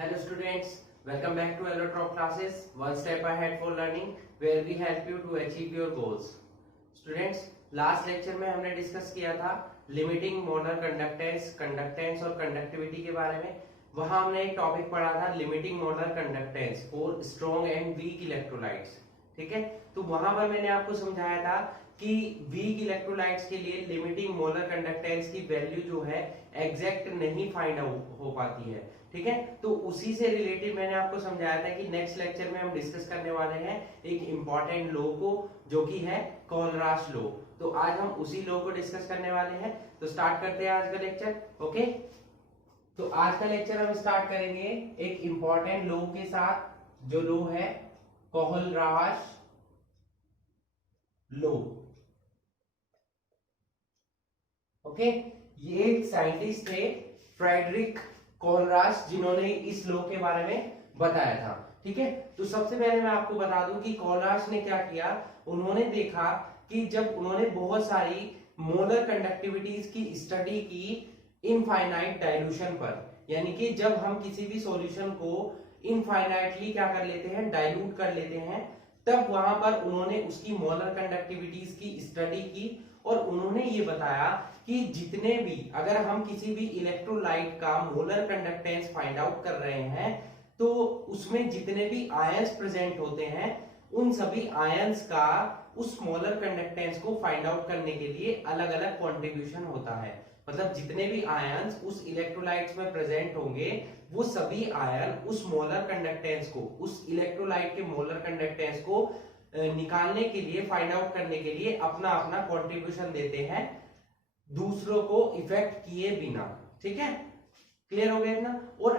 Hello students, welcome back to Allotrop classes, one step ahead for learning where we help you to achieve your goals. Students, last lecture में हमने discuss किया था limiting molar conductance, conductance और conductivity के बारे में। वहां हमने एक टॉपिक पढ़ा था limiting molar conductance for strong and weak electrolytes. ठीक है, तो वहां पर मैंने आपको समझाया था कि वीक इलेक्ट्रोलाइट्स के लिए लिमिटिंग मोलर कंडक्टेंस की वैल्यू जो है एग्जैक्ट नहीं फाइंड आउट हो पाती है। ठीक है, तो उसी से रिलेटेड मैंने आपको समझाया था कि नेक्स्ट लेक्चर में हम डिस्कस करने वाले हैं एक इंपॉर्टेंट लॉ को, जो कि है कोलराश लॉ। तो आज हम उसी लॉ को डिस्कस करने वाले हैं। तो स्टार्ट करते हैं आज का लेक्चर। ओके, तो आज का लेक्चर हम स्टार्ट करेंगे एक इंपॉर्टेंट लॉ के साथ, जो लॉ है कोलराश लॉ। ओके, ये एक साइंटिस्ट थे फ्रेडरिक कोलराश, जिन्होंने इस लॉ के बारे में बताया था। ठीक है, तो सबसे पहले मैं आपको बता दूं कि कोलराश ने क्या किया। उन्होंने देखा कि जब उन्होंने बहुत सारी मोलर कंडक्टिविटीज की स्टडी की इनफाइनाइट डाइल्यूशन पर, यानी कि जब हम किसी भी सॉल्यूशन को इनफाइनाइटली क्या कर लेते हैं, डाइल्यूट कर लेते हैं, तब वहां पर उन्होंने उसकी मोलर कंडक्टिविटीज की स्टडी की और उन्होंने ये बताया कि जितने भी, अगर हम किसी भी इलेक्ट्रोलाइट का मोलर कंडक्टेंस फाइंड आउट कर रहे हैं, तो उसमें जितने भी आयंस प्रेजेंट होते हैं, उन सभी आयंस का उस मोलर कंडक्टेंस को फाइंड आउट करने के लिए अलग अलग कॉन्ट्रीब्यूशन होता है। मतलब जितने भी आयंस उस इलेक्ट्रोलाइट्स में प्रेजेंट होंगे, वो सभी आयन उस मोलर कंडक्टेंस को, उस इलेक्ट्रोलाइट के मोलर कंडक्टेंस को निकालने के लिए, फाइंड आउट करने के लिए अपना अपना कॉन्ट्रीब्यूशन देते हैं, दूसरों को इफेक्ट किए बिना। ठीक है, क्लियर हो गया ना। और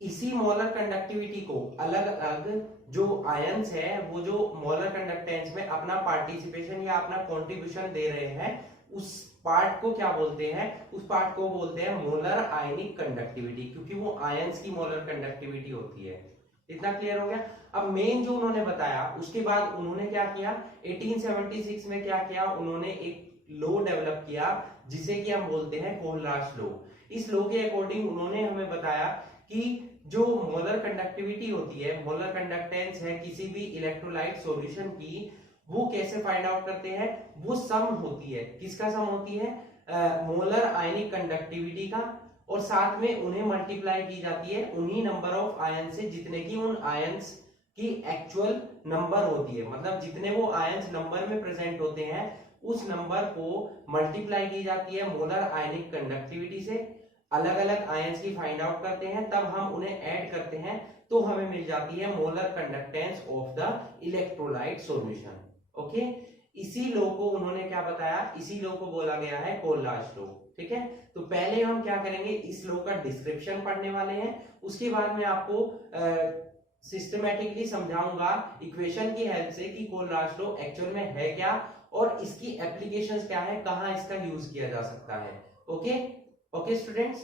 इसी मोलर कंडक्टिविटी को अलग अलग जो आयंस है, वो जो मोलर कंडक्टेंस में अपना पार्टिसिपेशन या अपना कॉन्ट्रीब्यूशन दे रहे हैं, उस पार्ट को क्या बोलते हैं, उस पार्ट को बोलते हैं मोलर आयनिक कंडक्टिविटी, क्योंकि वो आयंस की मोलर कंडक्टिविटी होती है। इतना क्लियर हो गया। अब मेन जो उन्होंने बताया, उसके बाद उन्होंने क्या किया, 1876 में क्या किया, उन्होंने एक लॉ डेवलप किया जिसे कि हम बोलते हैं कोलराश लॉ। इस लॉ के अकॉर्डिंग उन्होंने हमें बताया कि जो मोलर कंडक्टिविटी होती है, मोलर कंडक्टेंस है किसी भी इलेक्ट्रोलाइट सॉल्यूशन की, वो कैसे फाइंड आउट करते हैं, वो सम होती है। किसका सम होती है, मोलर आयनिक कंडक्टिविटी का, और साथ में उन्हें मल्टीप्लाई की जाती है उन्हीं नंबर ऑफ आयन से जितने की उन आयंस की एक्चुअल नंबर होती है। मतलब जितने वो आयंस नंबर में प्रेजेंट होते हैं, उस नंबर को मल्टीप्लाई की जाती है मोलर आयनिक कंडक्टिविटी से। अलग अलग आयंस की फाइंड आउट करते हैं, तब हम उन्हें ऐड करते हैं, तो हमें मिल जाती है molar conductance of the electrolyte solution. Okay, इसी लॉ को उन्होंने क्या बताया, इसी लॉ को बोला गया है कोलराश लॉ। ठीक है, तो पहले हम क्या करेंगे, इस लॉ का डिस्क्रिप्शन पढ़ने वाले हैं, उसके बाद में आपको सिस्टमैटिकली समझाऊंगा इक्वेशन की हेल्प से कि कोलराश लॉ एक्चुअल में है क्या और इसकी एप्लीकेशंस क्या है, कहां इसका यूज किया जा सकता है। ओके ओके स्टूडेंट्स,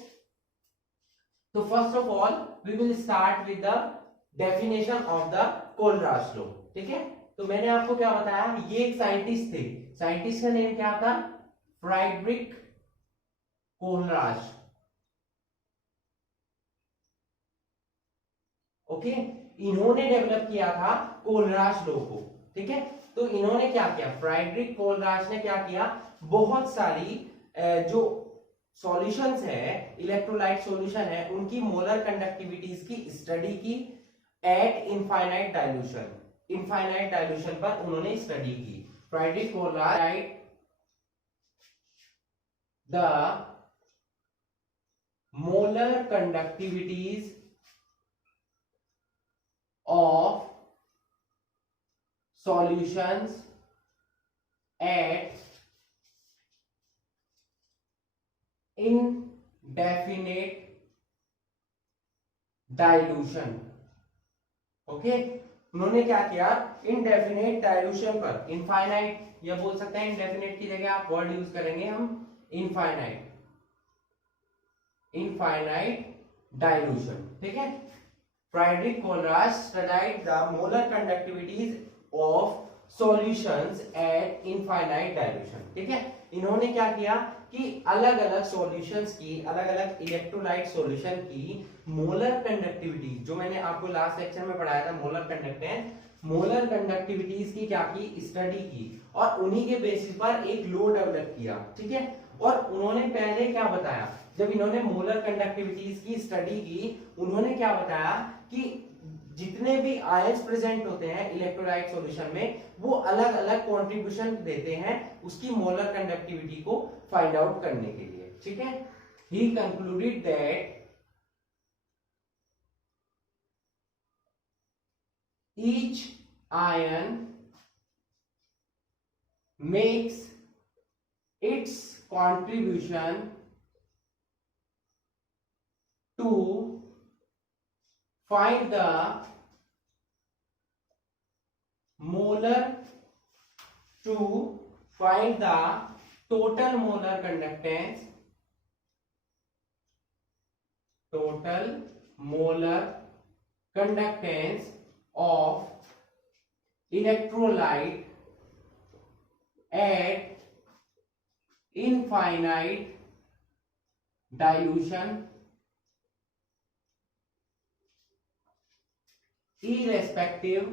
तो first of all we will start with the definition of the Kohlrausch law. ठीक है, तो मैंने आपको क्या बताया, ये एक साइंटिस्ट थे, साइंटिस्ट का नेम क्या था, फ्रेडरिक कोलराश। ओके, इन्होंने डेवलप किया था कोलराश लॉ को। ठीक है, तो इन्होंने क्या किया, फ्रेडरिक कोलराश ने क्या किया, बहुत सारी जो सॉल्यूशंस है, इलेक्ट्रोलाइट सॉल्यूशन है, उनकी मोलर कंडक्टिविटीज की स्टडी की at infinite dilution. Infinite dilution पर उन्होंने स्टडी की। Friedrich Kohlrausch the molar conductivities of solutions at indefinite dilution। Okay, उन्होंने क्या किया, इनडेफिनेट डाइल्यूशन पर, इनफाइनाइट या बोल सकते हैं, इनडेफिनेट की जगह आप वर्ड यूज करेंगे हम इनफाइनाइट, इनफाइनाइट डाइल्यूशन। ठीक है, Friedrich Kohlrausch studied the molar conductivities of solutions eight infinite dilution. ठीक है, इन्होंने क्या किया कि अलग अलग सॉल्यूशंस की, अलग अलग इलेक्ट्रोलाइट सॉल्यूशन की मोलर कंडक्टिविटी, जो मैंने आपको लास्ट लेक्चर में पढ़ाया था मोलर कंडक्टेंस, मोलर कंडक्टिविटीज की क्या की, स्टडी की, और उन्हीं के बेसिस पर एक लॉ डेवलप किया। ठीक है, और उन्होंने पहले क्या बताया, जब इन्होंने मोलर कंडक्टिविटीज की स्टडी की, उन्होंने क्या बताया कि जितने भी आयंस प्रेजेंट होते हैं इलेक्ट्रोलाइट सॉल्यूशन में, वो अलग अलग कंट्रीब्यूशन देते हैं उसकी मोलर कंडक्टिविटी को फाइंड आउट करने के लिए। ठीक है, he concluded that each ion makes its contribution to find the molar to find the total molar conductance, total molar conductance of electrolyte at infinite dilution irrespective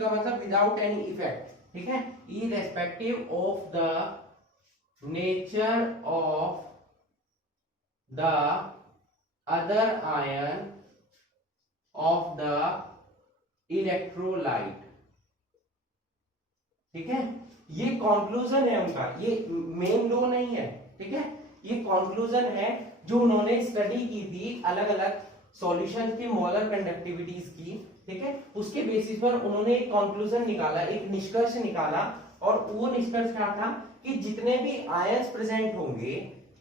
का मतलब without any effect. ठीक है, irrespective of the nature of the other ion of the electrolyte। ठीक है, ये conclusion है उनका, ये मेन लॉ नहीं है। ठीक है, ये कंक्लूजन है जो उन्होंने स्टडी की थी अलग अलग सॉल्यूशन की मोलर कंडक्टिविटीज की। ठीक है, उसके बेसिस पर उन्होंने एक कंक्लूजन निकाला, एक निष्कर्ष निकाला, और वो निष्कर्ष क्या था कि जितने भी आयंस प्रेजेंट होंगे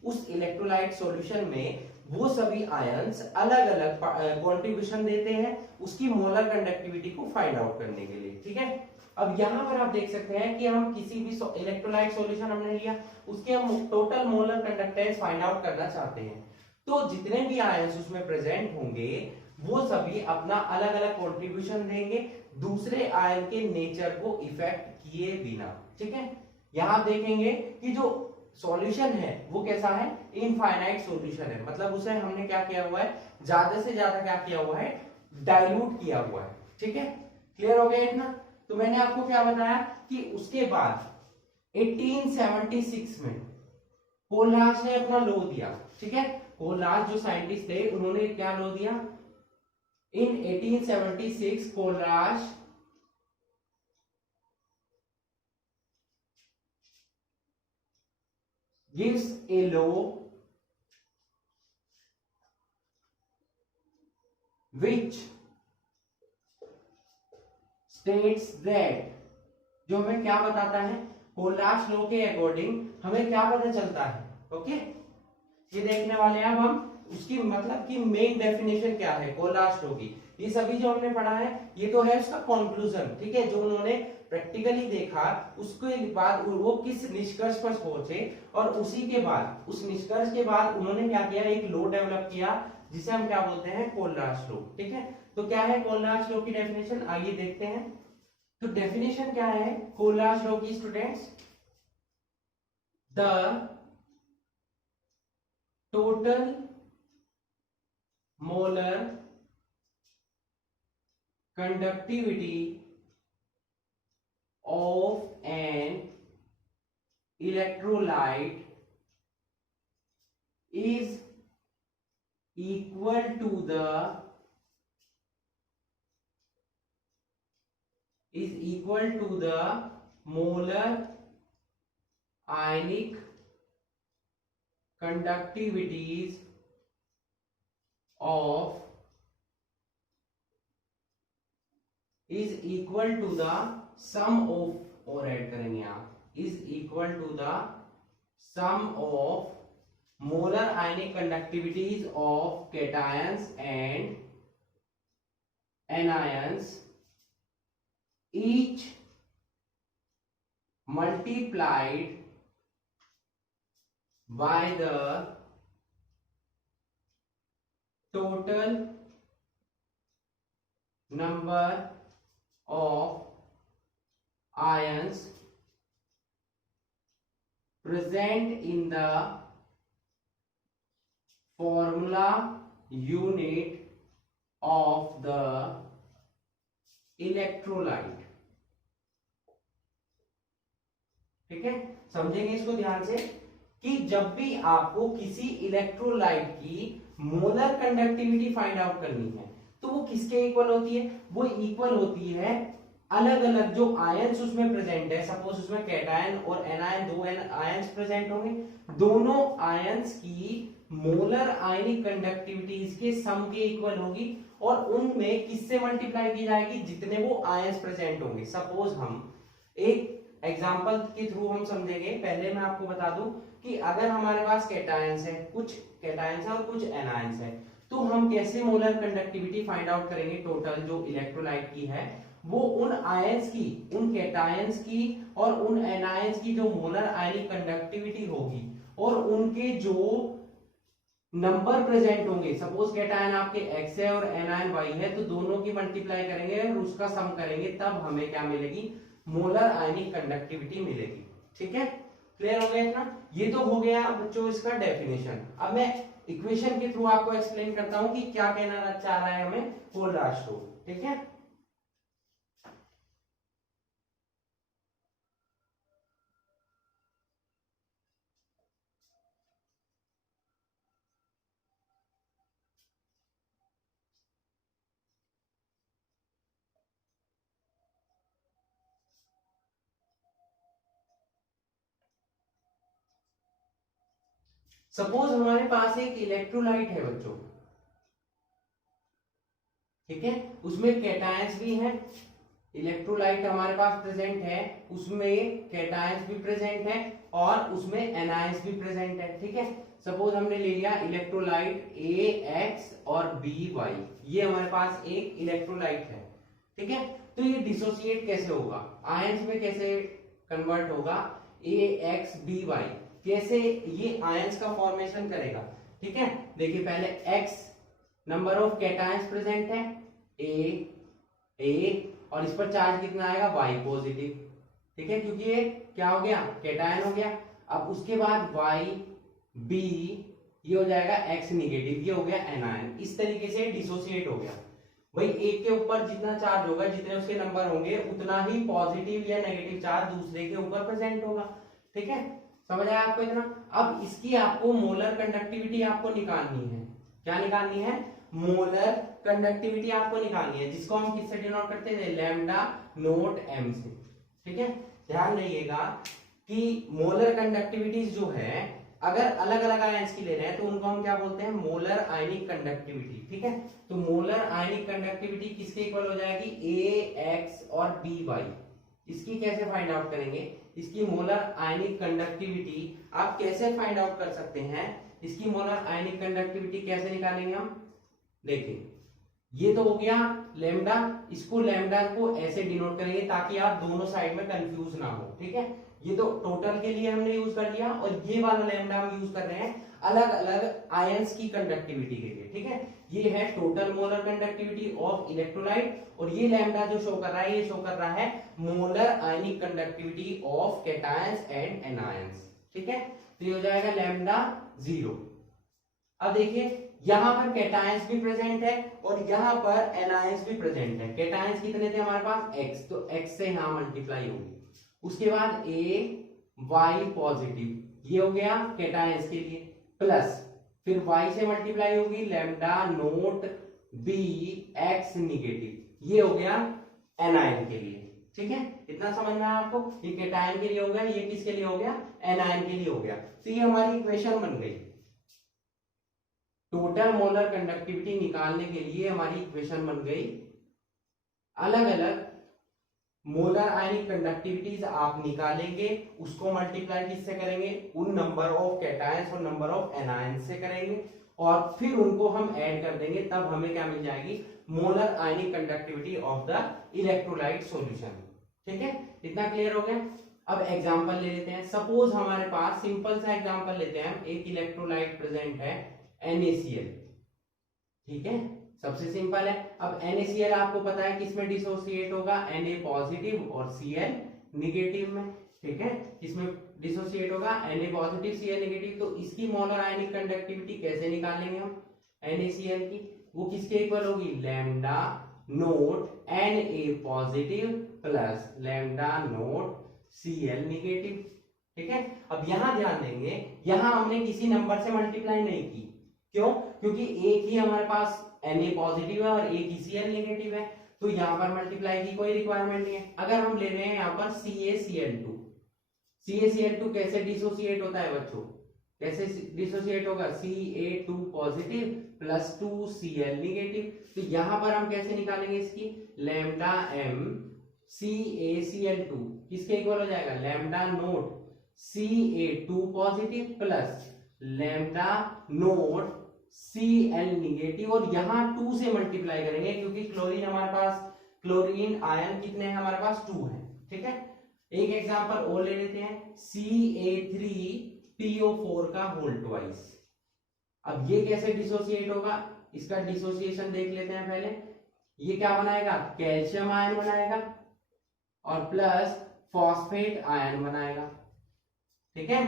उस इलेक्ट्रोलाइट सॉल्यूशन में, वो सभी आयंस अलग अलग कंट्रीब्यूशन देते हैं उसकी मोलर कंडक्टिविटी को फाइंड आउट करने के लिए। ठीक है, अब यहां पर आप देख सकते हैं कि हम किसी भी इलेक्ट्रोलाइट सॉल्यूशन हमने लिया, उसके हम total molar conductance find out करना चाहते हैं, तो जितने भी आयंस उसमें प्रेजेंट होंगे वो सभी अपना अलग अलग कंट्रीब्यूशन देंगे दूसरे आयन के नेचर को इफेक्ट किए बिना। ठीक है, यहां देखेंगे कि जो सॉल्यूशन है वो कैसा है, इनफाइनाइट सॉल्यूशन है, मतलब उसे हमने क्या किया हुआ है, ज्यादा से ज्यादा क्या किया हुआ है, डाइल्यूट किया हुआ है। ठीक है, क्लियर हो गया इतना। तो मैंने आपको क्या बताया कि उसके बाद 1876 में कोलराज ने अपना लॉ दिया। ठीक है, कोलराज जो साइंटिस्ट थे उन्होंने क्या लॉ दिया, इन 1876 कोलराज gives a law which states that, जो हमें क्या बताता है, कोलराज लॉ के अकॉर्डिंग हमें क्या पता चलता है। ओके, ये देखने वाले हैं अब हम उसकी मतलब की मेन डेफिनेशन क्या है कोलराज लॉ की। ये सभी जो हमने पढ़ा है ये तो है उसका कंक्लूजन। ठीक है, जो उन्होंने प्रैक्टिकली देखा उसके बाद वो किस निष्कर्ष पर पहुंचे, और उसी के बाद उस निष्कर्ष के बाद उन्होंने क्या किया, एक लॉ डेवलप किया जिसे हम क्या बोलते हैं, कोलराज लॉ। ठीक है, तो क्या है कोलराज लॉ की डेफिनेशन, आइए देखते हैं। तो डेफिनेशन क्या है कोलराज लॉ की students, the total molar conductivity of an electrolyte is equal to the molar ionic conductivities of is equal to the sum of, और ऐड करेंगे आप, is equal to the sum of molar ionic conductivities of cations and anions each multiplied by the total number of ions present in the formula unit of the electrolyte। ठीक है, समझेंगे इसको ध्यान से कि जब भी आपको किसी इलेक्ट्रोलाइट की मोलर कंडक्टिविटी फाइंड आउट करनी है तो वो किसके इक्वल होती है, वो इक्वल होती है अलग अलग जो आयंस उसमें प्रेजेंट है। सपोज उसमें कैटायन और एनायन, दो आयंस प्रेजेंट होंगे, दोनों आयंस की मोलर आयनिक कंडक्टिविटीज के सम के इक्वल होगी और उनमें किससे मल्टीप्लाई की जाएगी, जितने वो आयंस प्रेजेंट होंगे। सपोज हम एक एग्जांपल के थ्रू हम समझेंगे। पहले मैं आपको बता दूं कि अगर हमारे पास कैटायंस है, कुछ कैटायंस है और कुछ एनायंस है, तो हम कैसे मोलर कंडक्टिविटी फाइंड आउट करेंगे टोटल जो इलेक्ट्रोलाइट की है, वो उन आयंस की, उन कैटायंस की और उन एनायंस की जो मोलर आयनिक कंडक्टिविटी होगी और उनके जो नंबर प्रेजेंट होंगे। सपोज कैटायन आपके x है और एनायन y है, तो दोनों की मल्टीप्लाई करेंगे और उसका सम करेंगे, तब हमें क्या मिलेगी, मोलर आयनिक कंडक्टिविटी मिलेगी। ठीक है, क्लियर हो गया इतना? ये तो हो गया बच्चों इसका डेफिनेशन। अब मैं इक्वेशन के थ्रू आपको एक्सप्लेन करता हूं कि क्या कहना चाह रहा है हमें कोलराज को। ठीक है, सपोज हमारे पास एक इलेक्ट्रोलाइट है बच्चों। ठीक है, उसमें कैटायंस भी हैं, इलेक्ट्रोलाइट हमारे पास प्रेजेंट है, उसमें कैटायंस भी प्रेजेंट है और उसमें एनायंस भी प्रेजेंट है। ठीक है, सपोज हमने ले लिया इलेक्ट्रोलाइट AX और BY, ये हमारे पास एक इलेक्ट्रोलाइट है। ठीक है, तो ये डिसोसिएट कैसे होगा, आयंस में कैसे कन्वर्ट होगा, AX/BY कैसे ये आयंस का फॉर्मेशन करेगा। ठीक है, देखिए पहले X number of cations present है, A और इस पर चार्ज कितना आएगा, Y पॉजिटिव। ठीक है, क्योंकि ये क्या हो गया, कैटायन हो गया। अब उसके बाद YB ये हो जाएगा X निगेटिव, ये हो गया एनायन। इस तरीके से डिसोसिएट हो गया। भाई एक के ऊपर जितना चार्ज होगा, जितने उसके नंबर होंगे, उतना ही पॉजिटिव या नेगेटिव चार्ज दूसरे के ऊपर प्रेजेंट होगा। ठीक है, समझ आया आपको इतना? अब इसकी आपको मोलर कंडक्टिविटी आपको निकालनी है। क्या निकालनी है, मोलर कंडक्टिविटी आपको निकालनी है, जिसको हम किससे डिनोट करते थे, लैम्डा नोट m से। ठीक है, ध्यान रखिएगा कि मोलर कंडक्टिविटी जो है, अगर अलग अलग आयंस की ले रहे हैं तो उनको हम क्या बोलते हैं, मोलर आयनिक कंडक्टिविटी। ठीक है, तो मोलर आयनिक कंडक्टिविटी किसके इक्वल हो जाएगी, AX और BY। इसकी कैसे फाइंड आउट करेंगे, इसकी मोलर आयनिक कंडक्टिविटी आप कैसे फाइंड आउट कर सकते हैं, इसकी मोलर आयनिक कंडक्टिविटी कैसे निकालेंगे हम, देखिए ये तो हो गया लैम्डा, इसको लैम्डा को ऐसे डिनोट करेंगे ताकि आप दोनों साइड में कंफ्यूज ना हो। ठीक है, ये तो टोटल के लिए हमने यूज कर लिया और ये वाला लैम्डा हम यूज कर रहे हैं अलग अलग आयंस की कंडक्टिविटी के लिए। ठीक है, ये है total molar conductivity of electrolyte और ये लैम्डा जो शो कर रहा है, ये शो कर रहा है molar ionic conductivity of cations and anions. ठीक है, तो ये हो जाएगा लैम्डा 0। अब देखिए यहां पर कैटायंस भी प्रेजेंट है और यहां पर एनायंस भी प्रेजेंट है। कैटायंस कितने थे हमारे पास, x, तो x से यहां मल्टीप्लाई होगी। उसके बाद Y पॉजिटिव, ये हो गया कैटायंस के लिए, प्लस फिर y से मल्टीप्लाई होगी lambda note B x negative, ये हो गया एनायन के लिए। ठीक है, इतना समझ में आया आपको? ये कैटायन के लिए हो गया, ये किसके लिए हो गया, एनायन के लिए हो गया। तो ये हमारी इक्वेशन बन गई। टोटल मोलर कंडक्टिविटी निकालने के लिए हमारी इक्वेशन बन गई। अलग अलग मोलर आयनिक कंडक्टिविटीज आप निकालेंगे, उसको मल्टीप्लाई किससे करेंगे, उन नंबर ऑफ कैटायंस और नंबर ऑफ एनायंस से करेंगे और फिर उनको हम ऐड कर देंगे, तब हमें क्या मिल जाएगी, molar ionic conductivity of the electrolyte solution. ठीक है, इतना क्लियर हो गया? अब एग्जांपल ले लेते हैं। सपोज हमारे पास सिंपल सा एग्जांपल लेते हैं हम, एक इलेक्ट्रोलाइट प्रेजेंट है NaCl। ठीक है, सबसे सिंपल है। अब NaCl आपको पता है किसमें डिसोसिएट होगा, Na पॉजिटिव और Cl निगेटिव में। ठीक है, किसमें डिसोसिएट होगा, Na पॉजिटिव Cl निगेटिव। तो इसकी मोलर आयनिक कंडक्टिविटी कैसे निकालेंगे हम NaCl की, वो किसके इक्वल होगी, lambda note Na positive plus lambda nought Cl negative. ठीक है, अब यहां ध्यान देंगे, यहां हमने किसी नंबर से मल्टीप्लाई नहीं की। क्यों, क्योंकि एक ही हमारे पास Na पॉजिटिव है और एक ही Cl नेगेटिव है, तो यहां पर मल्टीप्लाई की कोई रिक्वायरमेंट नहीं है। अगर हम ले रहे हैं यहां पर CaCl2, CaCl2 कैसे डिसोसिएट होता है बच्चों, कैसे डिसोसिएट होगा, Ca2 positive plus 2Cl negative. तो यहां पर हम कैसे निकालेंगे इसकी, लैम्डा m CaCl2 किसके इक्वल हो जाएगा, lambda note Ca2 positive plus lambda nought Cl negative, और यहां 2 से मल्टीप्लाई करेंगे क्योंकि क्लोरीन हमारे पास, क्लोरीन आयन कितने हैं हमारे पास, 2 है। ठीक है, एक एग्जांपल और ले लेते हैं, Ca3PO4 का होल ट्वाइस। अब ये कैसे डिसोसिएट होगा, इसका डिसोसिएशन देख लेते हैं पहले। ये क्या बनाएगा, कैल्शियम आयन बनाएगा और प्लस फॉस्फेट आयन बनाएगा। ठीक है,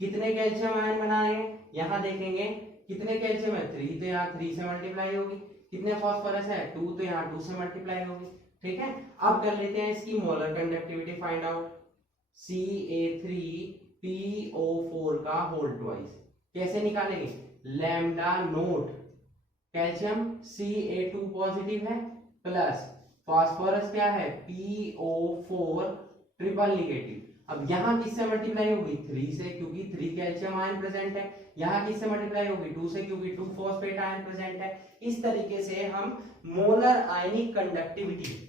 कितने कैल्शियम आयन बनाएंगे, यहां देखेंगे कितने कैल्शियम है, 3, तो यहाँ 3 से मल्टीप्लाई होगी। कितने फॉस्फोरस है, 2, तो यहाँ 2 से मल्टीप्लाई होगी। ठीक है, अब कर लेते हैं इसकी molar conductivity find out. Ca3PO4 का होल ट्वाइस कैसे निकालेंगे, lambda note calcium Ca2 positive है प्लस फॉस्फोरस क्या है PO4 ट्रिपल निगेटिव। अब यहां किससे मल्टीप्लाई होगी, 3 से, क्योंकि 3 कैल्शियम आयन प्रेजेंट है। यहां किससे मल्टीप्लाई होगी, 2 से, क्योंकि 2 फॉस्फेट आयन प्रेजेंट है। इस तरीके से हम मोलर आयनिक कंडक्टिविटी,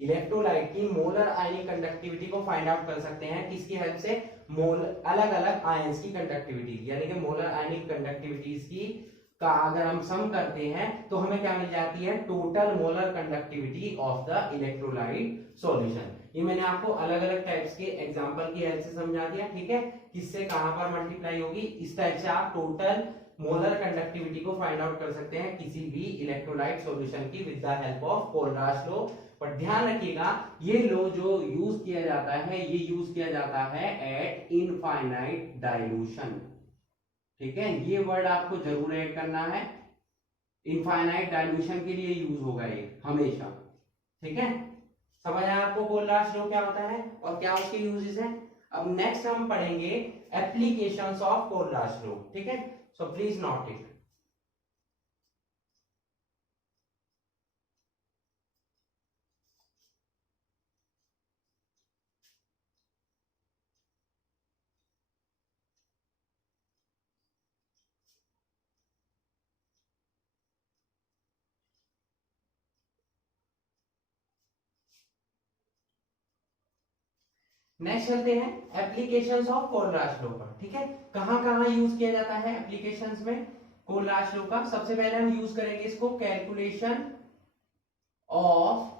इलेक्ट्रोलाइट की मोलर आयनिक कंडक्टिविटी को फाइंड आउट कर सकते हैं। किसकी हेल्प से, मोल अलग अलग आयंस की कंडक्टिविटी, यानी कि मोलर आयनिक कंडक्टिविटीज की का अगर हम सम करते हैं तो हमें क्या मिल जाती है, total molar conductivity of the electrolyte solution. ये मैंने आपको अलग अलग टाइप्स के एग्जांपल की हेल्प से समझा दिया। ठीक है, किससे कहां पर मल्टीप्लाई होगी, इस टाइप से आप टोटल मोलर कंडक्टिविटी को फाइंड आउट कर सकते हैं किसी भी इलेक्ट्रोलाइट सॉल्यूशन की with the help of Kohlrausch law. पर ध्यान रखिएगा, ये लॉ जो यूज किया जाता है, ये यूज किया जाता है एट इनफाइनाइट डाइल्यूशन। ठीक है, ये वर्ड आपको जरूर ऐड करना है, इनफाइनाइट डाइल्यूशन के लिए यूज होगा ये हमेशा। ठीक है, समझ आया आपको कोलराश लॉ क्या होता है और क्या उसके यूजेस हैं। अब नेक्स्ट हम पढ़ेंगे एप्लीकेशंस ऑफ कोलराश लॉ। ठीक है, so please note it. Next चलते हैं एप्लीकेशंस ऑफ कोलराश लॉ पर। ठीक है, कहां कहां यूज किया जाता है एप्लीकेशंस में कोलराश लॉ का। सबसे पहले हम यूज करेंगे इसको calculation of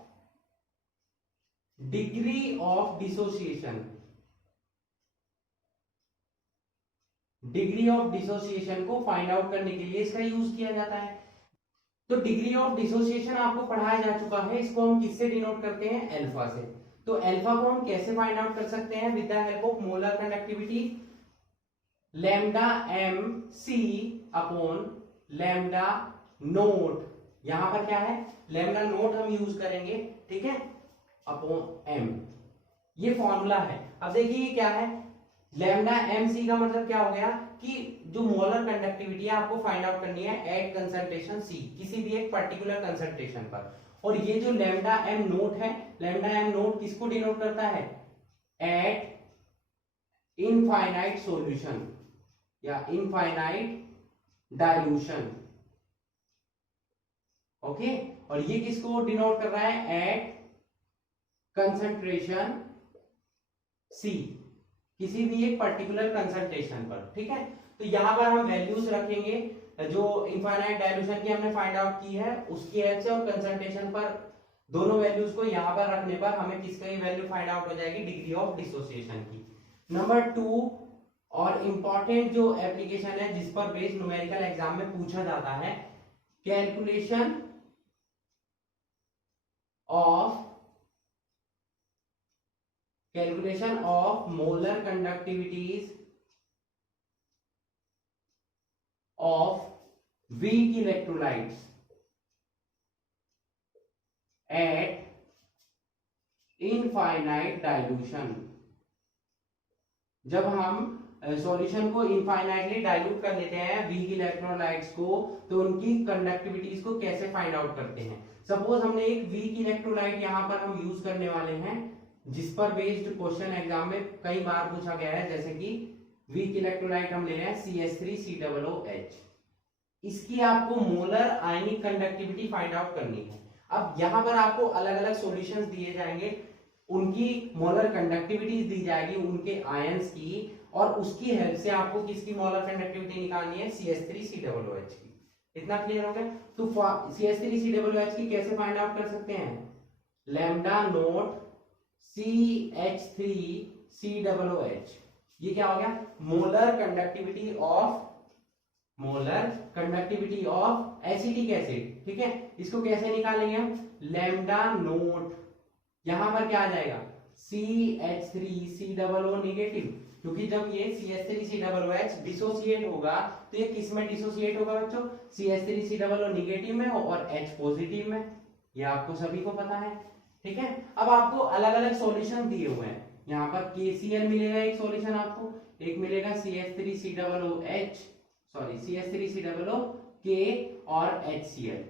degree of dissociation. Degree of dissociation को फाइंड आउट करने के लिए इसका यूज किया जाता है। तो डिग्री ऑफ डिसोसिएशन आपको पढ़ाया जा चुका है, इसको हम किससे डिनोट करते हैं, अल्फा से। तो अल्फा को हम कैसे फाइंड आउट कर सकते हैं, with the help of molar conductivity, lambda M C upon lambda naught. यहां पर क्या है, लैम्डा नोट हम यूज करेंगे, ठीक है, अपॉन एम। ये फॉर्मूला है। अब देखिए ये क्या है, लैम्डा एम सी का मतलब क्या हो गया कि जो मोलर कंडक्टिविटी है आपको फाइंड आउट करनी है एट कंसंट्रेशन सी, किसी भी एक पर्टिकुलर कंसंट्रेशन पर। और ये जो लैम्डा एम नोट है, लैम्डा एम नोट किसको डिनोट करता है, एट इनफाइनाइट सॉल्यूशन या इनफाइनाइट डाइल्यूशन। ओके, और ये किसको डिनोट कर रहा है, एट कंसंट्रेशन सी, किसी भी एक पर्टिकुलर कंसंट्रेशन पर। ठीक है, तो यहां पर हम वैल्यूज रखेंगे जो इनफाइनाइट डाइल्यूशन की हमने फाइंड आउट की है उसकी हेल्प से, और कंसंट्रेशन पर दोनों वैल्यूज को यहां पर रखने पर हमें किसकी वैल्यू फाइंड आउट हो जाएगी, डिग्री ऑफ डिसोसिएशन की। नंबर 2 और इंपॉर्टेंट जो एप्लीकेशन है जिस पर बेस्ड न्यूमेरिकल एग्जाम में पूछा जाता है, calculation of molar conductivities of weak electrolytes at infinite dilution. जब हम सॉल्यूशन को इनफाइनाइटली डाइल्यूट कर लेते हैं वीक इलेक्ट्रोलाइट्स को, तो उनकी कंडक्टिविटीज को कैसे फाइंड आउट करते हैं। सपोज हमने एक वीक इलेक्ट्रोलाइट यहां पर हम यूज करने वाले हैं, जिस पर बेस्ड क्वेश्चन एग्जाम में कई बार पूछा गया है, जैसे कि वीक इलेक्ट्रोलाइट हम ले रहे हैं CH3COOH। इसकी आपको मोलर आयनिक कंडक्टिविटी फाइंड आउट करनी है। अब यहां पर आपको अलग अलग सॉल्यूशंस दिए जाएंगे, उनकी मोलर कंडक्टिविटीज दी जाएगी उनके आयंस की, और उसकी हेल्प से आपको किसकी मोलर कंडक्टिविटी निकालनी है, CH3COOH की। इतना क्लियर हो गया। तो CH3COOH की कैसे फाइंड आउट कर सकते हैं, लैम्डा नोट CH3COOH। ये क्या हो गया, molar conductivity of acetic acid. ठीक है, इसको कैसे निकालेंगे हम, लैम्डा नोट, यहां पर क्या आ जाएगा, CH3COO नेगेटिव, क्योंकि जब ये CH3COOH डिसोसिएट होगा तो ये किस में डिसोसिएट होगा बच्चों, CH3COO नेगेटिव में और H पॉजिटिव में। ये आपको सभी को पता है। ठीक है, अब आपको अलग अलग सॉल्यूशन दिए हुए हैं, यहाँ पर KCl मिलेगा एक सॉल्यूशन आपको, एक मिलेगा CH3COOK और HCl।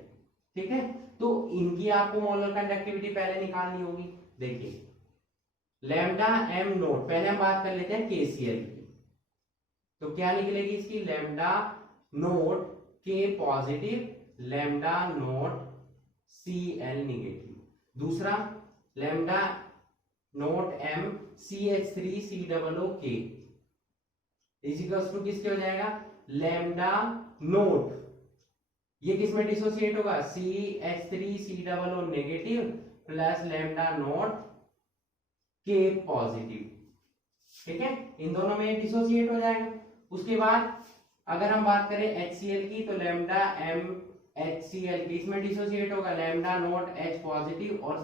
ठीक है, तो इनकी आपको मोलर कंडक्टिविटी पहले निकालनी होगी। देखिए लैम्डा m नोट, पहले हम बात कर लेते हैं KCl की, तो क्या निकलेगी इसकी, lambda nought K positive, lambda nought Cl negative. दूसरा lambda nought m CH3COOK equals to किसके हो जाएगा, लैम्डा नोट, ये किसमें डिसोसिएट होगा, CH3COO negative plus lambda nought K positive. ठीक है, इन दोनों में डिसोसिएट हो जाएगा। उसके बाद अगर हम बात करें HCl की, तो लैम्डा m HCl की, इसमें डिसोसिएट होगा लैम्डा नोट H पॉजिटिव और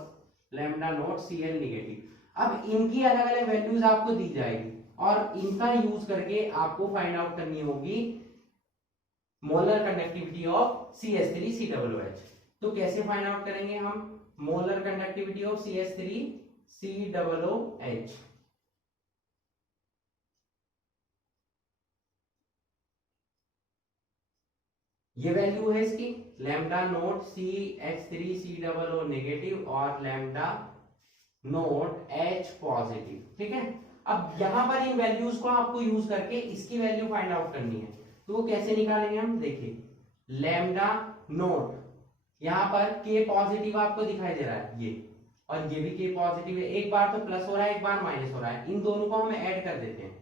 लैम्डा नोट Cl नेगेटिव। अब इनकी अलग अलग वैल्यूज आपको दी जाएगी और इनका यूज करके आपको फाइंड आउट करनी होगी मोलर कंडक्टिविटी ऑफ CH3COOH। तो कैसे फाइंड आउट करेंगे हम मोलर कंडक्टिविटी ऑफ CH3COOH। ये वैल्यू है इसकी, लैम्डा नोट CH3COO नेगेटिव और लैम्डा नोट H पॉजिटिव। ठीक है, अब यहां पर इन वैल्यूज को आपको यूज करके इसकी वैल्यू फाइंड आउट करनी है। तो वो कैसे निकालेंगे हम, देखिए लैम्डा नोट, यहां पर K पॉजिटिव आपको दिखाई दे रहा है ये, और ये भी K पॉजिटिव है, एक बार तो प्लस हो रहा है एक बार माइनस हो रहा है, इन दोनों को हम ऐड कर देते हैं,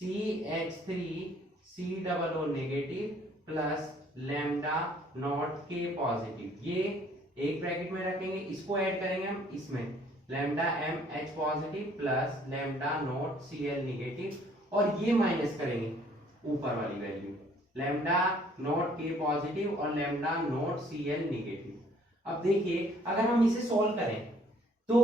CH3COO negative plus lambda naught K positive, ये एक ब्रैकेट में रखेंगे, इसको ऐड करेंगे हम इसमें, lambda m H positive plus lambda naught Cl negative, और ये माइनस करेंगे ऊपर वाली value, lambda naught K positive और लैम्डा नॉट Cl नेगेटिव। अब देखिए अगर हम इसे सॉल्व करें तो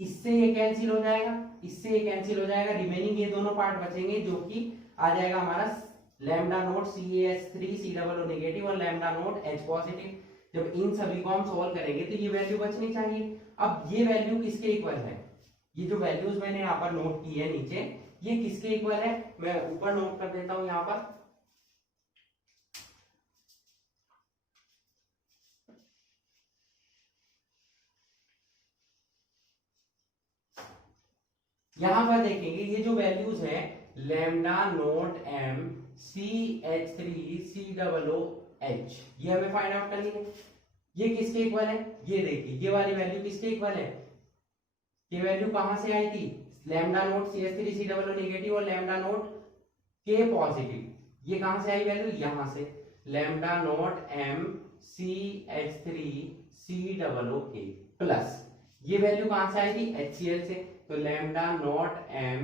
इससे ये कैंसिल हो जाएगा, इससे ये कैंसिल हो जाएगा, रिमेनिंग ये दोनों पार्ट बचेंगे, जो कि आ जाएगा हमारा लैम्डा नोट CH3COO नेगेटिव और लैम्डा नोट H पॉजिटिव। जब इन सभी को हम सॉल्व करेंगे तो ये वैल्यू बचनी चाहिए। अब ये वैल्यू किसके इक्वल है, ये जो वैल्यूज मैंने यहाँ पर नोट की है नीचे, ये किसके इक्वल है, मैं ऊपर नोट कर देता हूं यहाँ पर। यहां पर देखेंगे ये जो वैल्यूज है, लैम्डा नोट m CH3COOH, ये हमें फाइंड आउट करनी है। ये किसके इक्वल है, ये देखिए ये वाली वैल्यू किसके इक्वल है, ये वैल्यू कहां से आई थी, लैम्डा नोट CH3COO नेगेटिव और लैम्डा नोट K पॉजिटिव, ये कहां से आई वैल्यू, यहां से, lambda nought m CH3COOK plus ये वैल्यू कहां से आई थी, HCl से, तो lambda nought m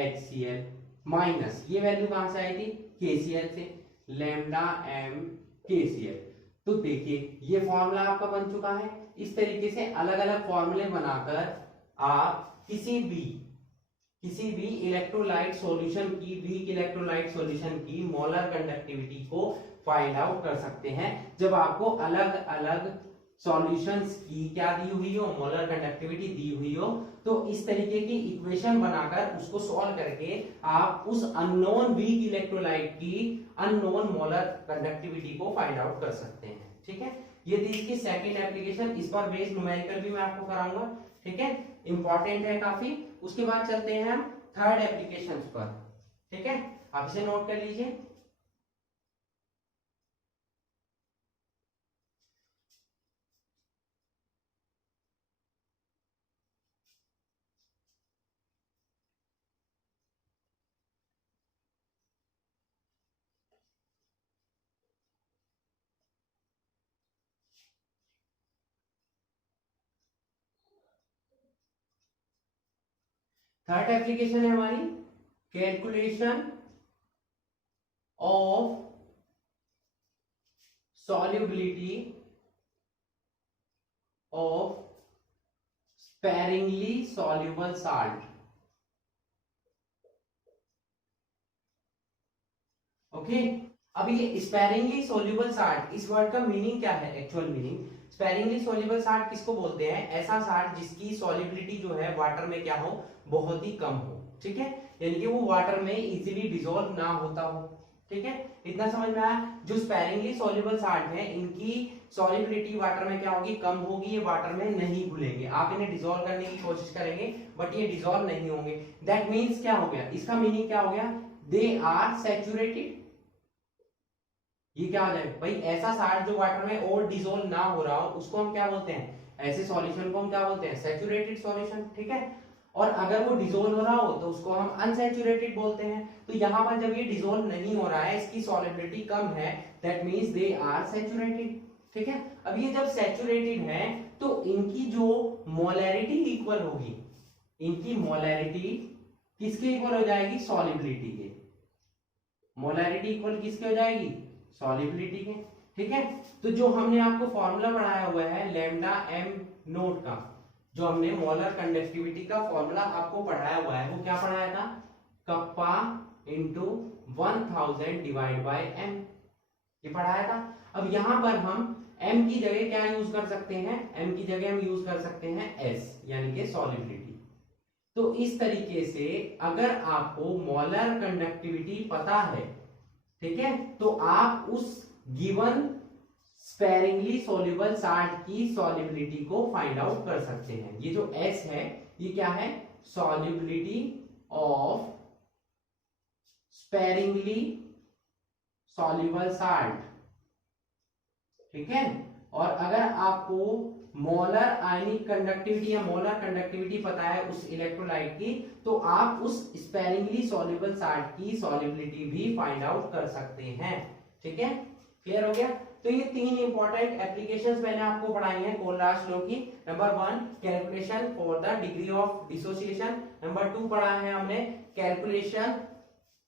HCl minus ये वैल्यू कहां से आई थी, KCl से, लैम्डा m KCl। तो देखिए ये फॉर्मूला आपका बन चुका है। इस तरीके से अलग अलग फॉर्मूले बनाकर आप किसी भी इलेक्ट्रोलाइट सॉल्यूशन की, वीक इलेक्ट्रोलाइट सॉल्यूशन की मोलर कंडक्टिविटी को फाइंड आउट कर सकते हैं। जब आपको अलग अलग सॉल्यूशंस की क्या दी हुई हो, मोलर कंडक्टिविटी दी हुई हो, तो इस तरीके की इक्वेशन बनाकर उसको सॉल्व करके आप उस अननोन वीक इलेक्ट्रोलाइट की अननोन मोलर कंडक्टिविटी को फाइंड आउट कर सकते हैं। ठीक है, ये थी इसकी सेकंड एप्लीकेशन। इस पर बेस्ड न्यूमेरिकल भी मैं आपको कराऊंगा। ठीक है, इंपॉर्टेंट है काफी। उसके बाद चलते हैं हम थर्ड एप्लीकेशन पर। ठीक है, आप इसे नोट कर लीजिए। थर्ड एप्लीकेशन है हमारी calculation of solubility of sparingly soluble salt। Okay, अब ये स्पेरिंगली सोल्यूबल साल्ट, इस वर्ड का मीनिंग क्या है? Actual meaning, sparingly soluble salt किसको बोलते हैं? ऐसा साल्ट जिसकी सॉल्युबिलिटी जो है वाटर में क्या हो, बहुत ही कम हो। ठीक है, यानी कि वो वाटर में इजीली डिसॉल्व ना होता हो। ठीक है, इतना समझ में आया? जो स्पेरिंगली सोल्यूबल साल्ट है, इनकी सॉल्युबिलिटी वाटर में क्या होगी, कम होगी। ये वाटर में नहीं घुलेंगे, आप इन्हें डिसॉल्व करने की कोशिश करेंगे बट ये डिसॉल्व नहीं होंगे। दैट मीन्स क्या हो गया, इसका मीनिंग क्या हो गया? They are saturated. ये क्या हो जाएगा भाई? ऐसा साल्ट जो वाटर में और डिसॉल्व ना हो रहा हो, उसको हम क्या बोलते हैं? ऐसे सॉल्यूशन को हम क्या बोलते हैं? Saturated solution. ठीक है, और अगर वो डिसॉल्व हो रहा हो तो उसको हम अनसैचुरेटेड बोलते हैं। तो यहां पर जब ये डिसॉल्व नहीं हो रहा है, इसकी सॉल्युबिलिटी कम है, that means they are saturated. ठीक है, अब ये जब सैचुरेटेड है तो इनकी जो मोलैरिटी इक्वल होगी, इनकी मोलैरिटी किसके इक्वल हो जाएगी? सॉल्युबिलिटी के। मोलैरिटी इक्वल किसके हो जाएगी? सॉल्युबिलिटी के। ठीक है, तो जो हमने आपको फॉर्मूला पढ़ाया हुआ है लैम्डा एम नोट का, जो हमने मोलर कंडक्टिविटी का फॉर्मूला आपको पढ़ाया हुआ है, वो क्या पढ़ाया था? Kappa into 1000 divide by M, ये पढ़ाया था। अब यहां पर हम m की जगह क्या यूज कर सकते हैं? m की जगह हम यूज कर सकते हैं s, यानी कि सॉल्युबिलिटी। तो इस तरीके से अगर आपको मोलर कंडक्टिविटी पता है, ठीक है, तो आप उस गिवन स्पेरिंगली सोल्यूबल साल्ट की सॉल्युबिलिटी को फाइंड आउट कर सकते हैं। ये जो S है, ये क्या है? Solubility of sparingly soluble salt. ठीक है, और अगर आपको मोलर आयनिक कंडक्टिविटी या मोलर कंडक्टिविटी पता है उस इलेक्ट्रोलाइट की, तो आप उस स्पेरिंगली सॉल्युबल साल्ट की सॉल्युबिलिटी भी फाइंड आउट कर सकते हैं। ठीक है, क्लियर हो गया? तो ये तीन इंपॉर्टेंट एप्लीकेशंस मैंने आपको पढ़ाई हैं कोलराश लॉ की। Number 1 calculation for the degree of dissociation, number 2 पढ़ा है हमने calculation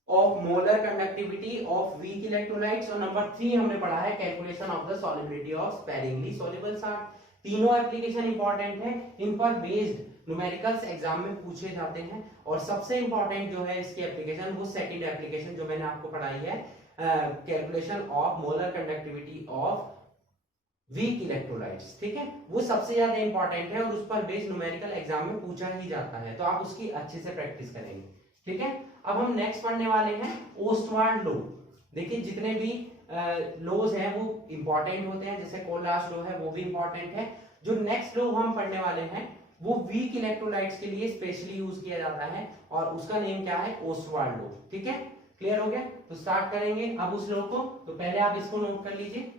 of molar conductivity of weak electrolytes, और नंबर 3 हमने पढ़ा है calculation of the solubility of sparingly soluble salt. तीनों एप्लीकेशन इंपॉर्टेंट है, इन पर बेस्ड न्यूमेरिकल्स एग्जाम में पूछे जाते हैं। और सबसे इंपॉर्टेंट जो है इसकी एप्लीकेशन, वो सेकंड एप्लीकेशन जो मैंने आपको पढ़ाई है, calculation of molar conductivity of weak electrolytes. ठीक है, वो सबसे ज्यादा इंपॉर्टेंट है और उस पर बेस्ड न्यूमेरिकल एग्जाम में पूछा ही जाता है, तो आप उसकी अच्छे से प्रैक्टिस करेंगे। ठीक है, अब हम नेक्स्ट पढ़ने वाले हैं ओस्टवार्ड लॉ। देखिए जितने भी लॉज हैं वो इंपॉर्टेंट होते हैं, जैसे कोलराश लॉ है वो भी इंपॉर्टेंट है। जो नेक्स्ट लॉ हम पढ़ने वाले हैं वो वीक इलेक्ट्रोलाइट्स के लिए स्पेशली यूज किया जाता है, और उसका नेम क्या है? ओस्टवार्ड लॉ। ठीक है, क्लियर हो गया? तो स्टार्ट करेंगे अब उस लॉ को। तो पहले आप इसको नोट कर लीजिए।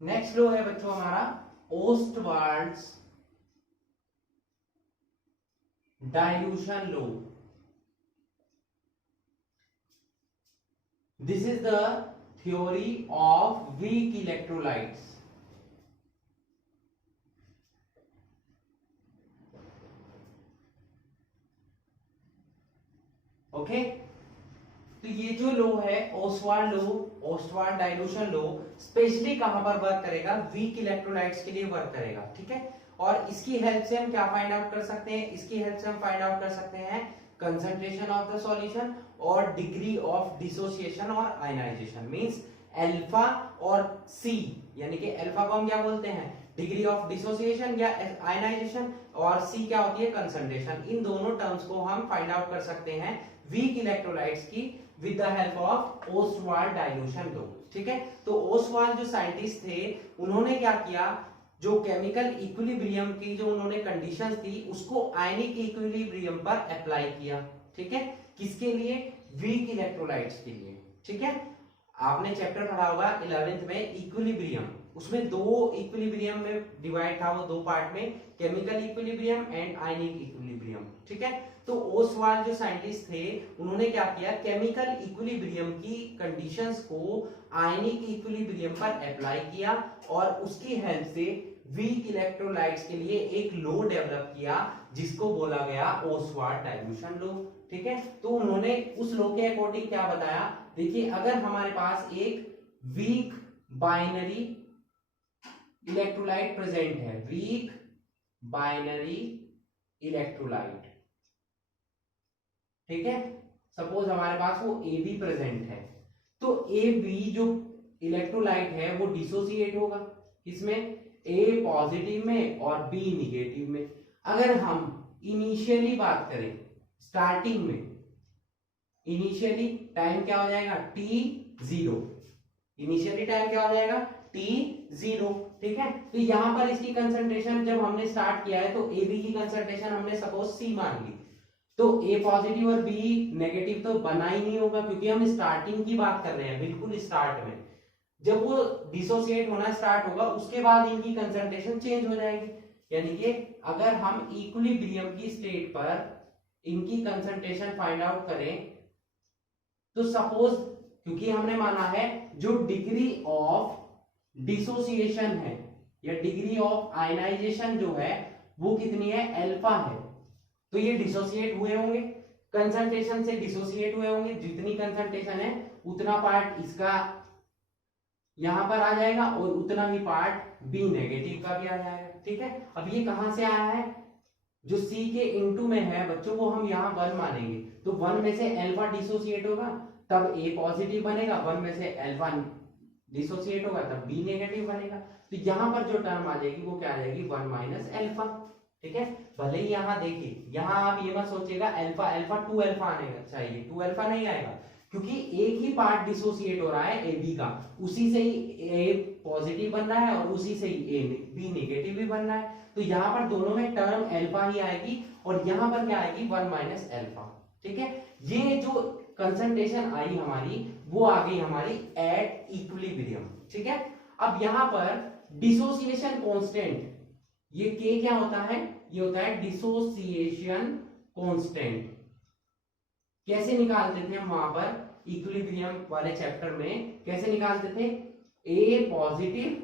नेक्स्ट लॉ है बच्चों हमारा Ostwald's dilution law. This is the theory of weak electrolytes. Okay, तो ये जो लो है Ostwald law, Ostwald dilution law, specially कहां पर वर्क करेगा, वीक इलेक्ट्रोलाइट्स के लिए वर्क करेगा, ठीक है। और इसकी हेल्प से हम क्या फाइंड आउट कर सकते हैं, इसकी हेल्प से हम फाइंड आउट कर सकते हैं कंसंट्रेशन ऑफ द सॉल्यूशन और डिग्री ऑफ डिसोसिएशन और आयनाइजेशन। मींस अल्फा और सी, यानी कि अल्फा को हम क्या बोलते हैं, डिग्री ऑफ डिसोसिएशन या आयनाइजेशन, और सी क्या होती है, कंसंट्रेशन। इन दोनों टर्म्स को हम फाइंड आउट कर सकते हैं वीक इलेक्ट्रोलाइट्स की with the help of Ostwald dilution law, ठीक है। तो ओस्वाल्ड जो साइंटिस्ट थे उन्होंने क्या किया, जो केमिकल इक्विलिब्रियम की जो उन्होंने कंडीशंस थी उसको आयनिक इक्विलिब्रियम पर अप्लाई किया, ठीक है। किसके लिए, वीक इलेक्ट्रोलाइट्स के लिए, ठीक है। आपने चैप्टर पढ़ा होगा 11th में इक्विलिब्रियम, उसमें दो इक्विलिब्रियम में डिवाइड था, वो दो पार्ट में, chemical equilibrium and ionic equilibrium, ठीक है। तो ओस्वाल्ड जो साइंटिस्ट थे उन्होंने क्या किया, केमिकल इक्विलिब्रियम की कंडीशंस को आयनिक इक्विलिब्रियम पर अप्लाई किया और उसकी हेल्प से वीक इलेक्ट्रोलाइट्स के लिए एक लो डेवलप किया जिसको बोला गया ओस्वाल्ड डाइल्यूशन लो, ठीक है। तो उन्होंने उस लो के अकॉर्डिंग क्या बताया, देखिए अगर हमारे पास एक वीक बाइनरी इलेक्ट्रोलाइट प्रेजेंट है, वीक बाइनरी इलेक्ट्रोलाइट, ठीक है, सपोज हमारे पास वो ए बी प्रेजेंट है, तो ए बी जो इलेक्ट्रोलाइट है वो डिसोसिएट होगा, किसमें, ए पॉजिटिव में और बी निगेटिव में। अगर हम इनिशियली बात करें, स्टार्टिंग में इनिशियली टाइम क्या हो जाएगा, t0, इनिशियली टाइम क्या हो जाएगा, t0, ठीक है। तो यहां पर इसकी कंसंट्रेशन जब हमने स्टार्ट किया है तो ए बी की कंसंट्रेशन हमने सपोज सी मान ली, तो ए पॉजिटिव और बी नेगेटिव तो बना ही नहीं होगा क्योंकि हम स्टार्टिंग की बात कर रहे हैं, बिल्कुल स्टार्ट में। जब वो डिसोसिएट होना स्टार्ट होगा उसके बाद इनकी कंसंट्रेशन चेंज हो जाएगी, यानी कि अगर हम इक्विलिब्रियम की स्टेट पर इनकी कंसंट्रेशन फाइंड आउट करें तो सपोज, क्योंकि हमने माना है जो डिग्री ऑफ डिसोसिएशन है या डिग्री ऑफ आयनाइजेशन जो है वो कितनी है, अल्फा है, तो ये डिसोसिएट हुए होंगे, कंसंट्रेशन से डिसोसिएट हुए होंगे, जितनी कंसंट्रेशन है उतना पार्ट इसका यहां पर आ जाएगा और उतना ही पार्ट बी नेगेटिव का भी आ जाएगा, ठीक है। अब ये कहां से आया है, जो सी के इनटू में है बच्चों को हम यहाँ 1 मानेंगे, तो 1 में से अल्फा डिसोसिएट होगा तब ए पॉजिटिव बनेगा, 1 में से अल्फा डिसोसिएट होगा तब बी नेगेटिव बनेगा, तो यहां पर जो टर्म आ जाएगी वो क्या आ जाएगी, 1 माइनस अल्फा, ठीक है। भले ही यहाँ देखिए, यहाँ आप ये मत सोचिएगा अल्फा अल्फा 2 अल्फा आने चाहिए, 2 अल्फा नहीं आएगा क्योंकि एक ही पार्ट डिसोसिएट हो रहा है ए बी का, उसी से ही ए पॉजिटिव बन रहा है और उसी से ही ए बी नेगेटिव भी बन रहा है, तो यहाँ पर दोनों में टर्म अल्फा ही आएगी और यहाँ पर क्या आएगी, 1 माइनस अल्फा, ठीक है। ये जो कंसंट्रेशन आई हमारी वो आ गई हमारी एट इक्विलिब्रियम, ठीक है। अब यहाँ पर डिसोसिएशन कांस्टेंट, ये के क्या होता है, ये होता है डिसोसिएशन कांस्टेंट। कैसे निकालते थे हम वहां पर इक्विलिब्रियम वाले चैप्टर में, कैसे निकालते थे, ए पॉजिटिव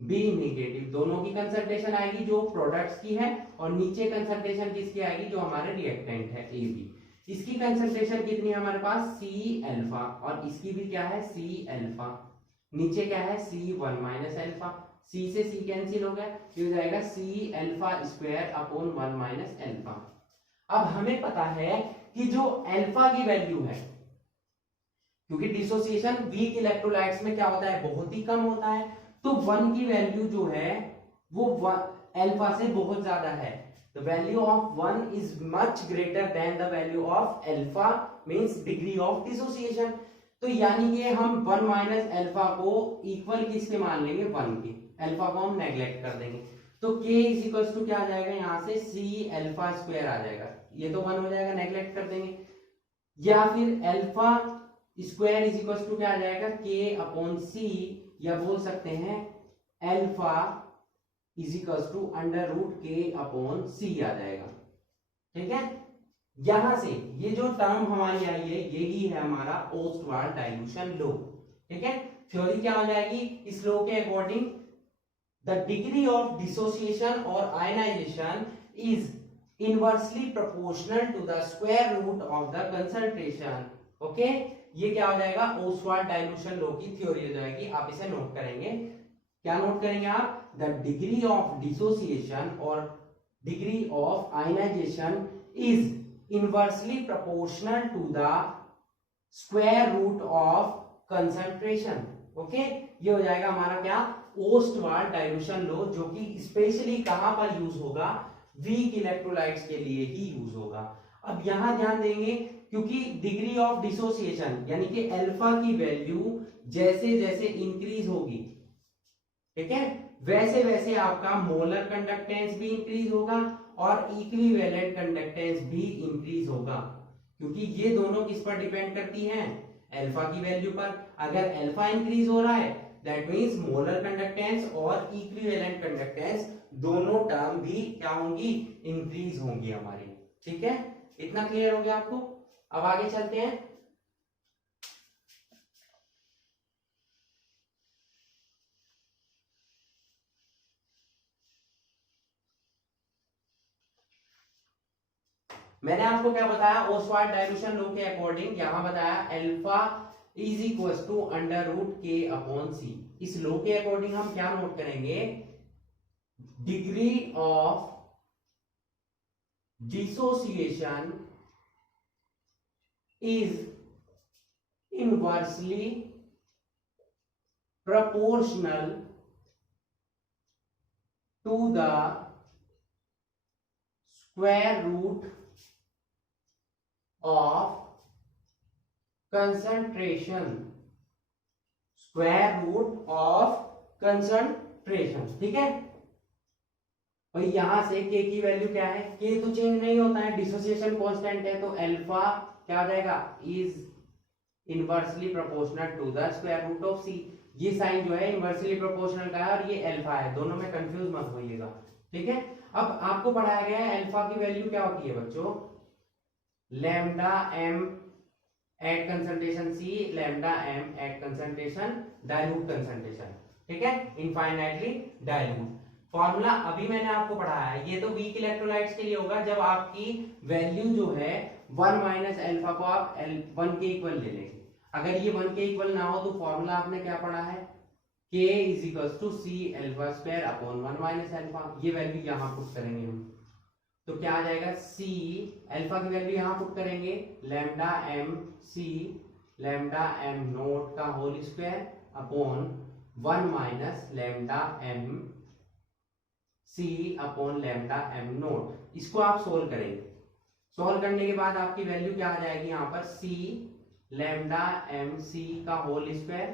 बी नेगेटिव, दोनों की कंसंट्रेशन आएगी जो प्रोडक्ट्स की है और नीचे कंसंट्रेशन किसकी आएगी, जो हमारे रिएक्टेंट है ए बी, इसकी कंसंट्रेशन कितनी है हमारे पास, सी अल्फा, और इसकी भी क्या है, सी अल्फा, नीचे क्या है, सी 1 माइनस अल्फा, सी से सी कैंसिल हो गया, ये हो जाएगा C alpha square upon 1 minus alpha. अब हमें पता है कि जो अल्फा की वैल्यू है, क्योंकि डिसोसिएशन वीक इलेक्ट्रोलाइट्स में क्या होता है, बहुत ही कम होता है, तो 1 की वैल्यू जो है वो अल्फा से बहुत ज्यादा है, the value of 1 is much greater than the value of alpha, means degree of dissociation. तो यानी कि हम 1 माइनस अल्फा को इक्वल किसके मान लेंगे, 1 के, अल्फा को हम नेग्लेक्ट कर देंगे, तो k इज इक्वल टू क्या आ जाएगा, यहां से सी अल्फा स्क्वायर आ जाएगा, ये तो 1 हो जाएगा, नेग्लेक्ट कर देंगे, या फिर alpha square is equal to क्या आ जाएगा, k अपॉन सी, या बोल सकते हैं alpha is equal to under root K upon C आ जाएगा, ठीक है। यहां से ये जो टर्म हमारी आई है यही है हमारा ओस्टवाल्ड डाइल्यूशन लॉ। ठीक है, थ्योरी क्या हो जाएगी इस लॉ के according, the degree of dissociation और ionisation is inversely proportional to the square root of the concentration. Okay, ये क्या हो जाएगा ओस्टवाल्ड डाइल्यूशन लॉ की थ्योरी हो जाएगी। आप इसे नोट करेंगे, क्या नोट करेंगे आप, द डिग्री ऑफ डिसोसिएशन और degree of ionization is inversely proportional to the square root of concentration. Okay, ये हो जाएगा हमारा क्या ओस्टवाल्ड डाइल्यूशन लॉ, जो कि स्पेशली कहां पर यूज होगा, वीक इलेक्ट्रोलाइट्स के लिए ही यूज होगा। अब यहां ध्यान देंगे क्योंकि डिग्री ऑफ डिसोसिएशन यानी कि अल्फा की वैल्यू जैसे जैसे इंक्रीज होगी, ठीक है, वैसे वैसे आपका मोलर कंडक्टेंस भी इंक्रीज होगा और इक्विवेलेंट कंडक्टेंस भी इंक्रीज होगा, क्योंकि ये दोनों किस पर डिपेंड करती हैं, अल्फा की वैल्यू पर। अगर अल्फा इंक्रीज हो रहा है दैट मींस मोलर कंडक्टेंस और इक्विवेलेंट कंडक्टेंस दोनों टर्म भी क्या होंगी, इंक्रीज होंगी हमारी। ठीक है, इतना क्लियर हो गया आपको। अब आगे चलते हैं। मैंने आपको क्या बताया ओस्वाल्ड डाइल्यूशन लॉ के अकॉर्डिंग, यहां बताया alpha is equal to under root K upon C. इस लॉ के अकॉर्डिंग हम क्या नोट करेंगे, degree of dissociation is inversely proportional to the square root of concentration, square root of concentration। ठीक है, और यहां से k की वैल्यू क्या है, k तो चेंज नहीं होता है, डिसोसिएशन कांस्टेंट है, तो अल्फा क्या हो जाएगा, is inversely proportional to the square root of C. ये साइन जो है इनवर्सली प्रोपोर्शनल का है और ये अल्फा है, दोनों में कंफ्यूज मत होइएगा। ठीक है, अब आपको पढ़ाया गया है अल्फा की वैल्यू क्या होती है बच्चों, lambda M at concentration C, lambda M at concentration dilute concentration. ठीक है, इनफाइनाइटली डाइल्यूट। फॉर्मूला अभी मैंने आपको पढ़ाया है, ये तो वीक इलेक्ट्रोलाइट्स के लिए होगा जब आपकी वैल्यू जो है 1 माइनस अल्फा को आप 1 के इक्वल ले लेंगे। अगर ये 1 के इक्वल ना हो तो फॉर्मूला आपने क्या पढ़ा है, k is equal to C alpha square upon 1 minus alpha. ये वैल्यू यहां पुट करेंगे हम, तो क्या आ जाएगा, c अल्फा की वैल्यू यहां पुट करेंगे, lambda M C lambda M nought का whole square upon 1 minus lambda M C upon lambda M nought. इसको आप सोल्व करेंगे, सोल्व करने के बाद आपकी वैल्यू क्या आ जाएगी, यहाँ पर c लैम्डा एम सी का होल स्क्वायर,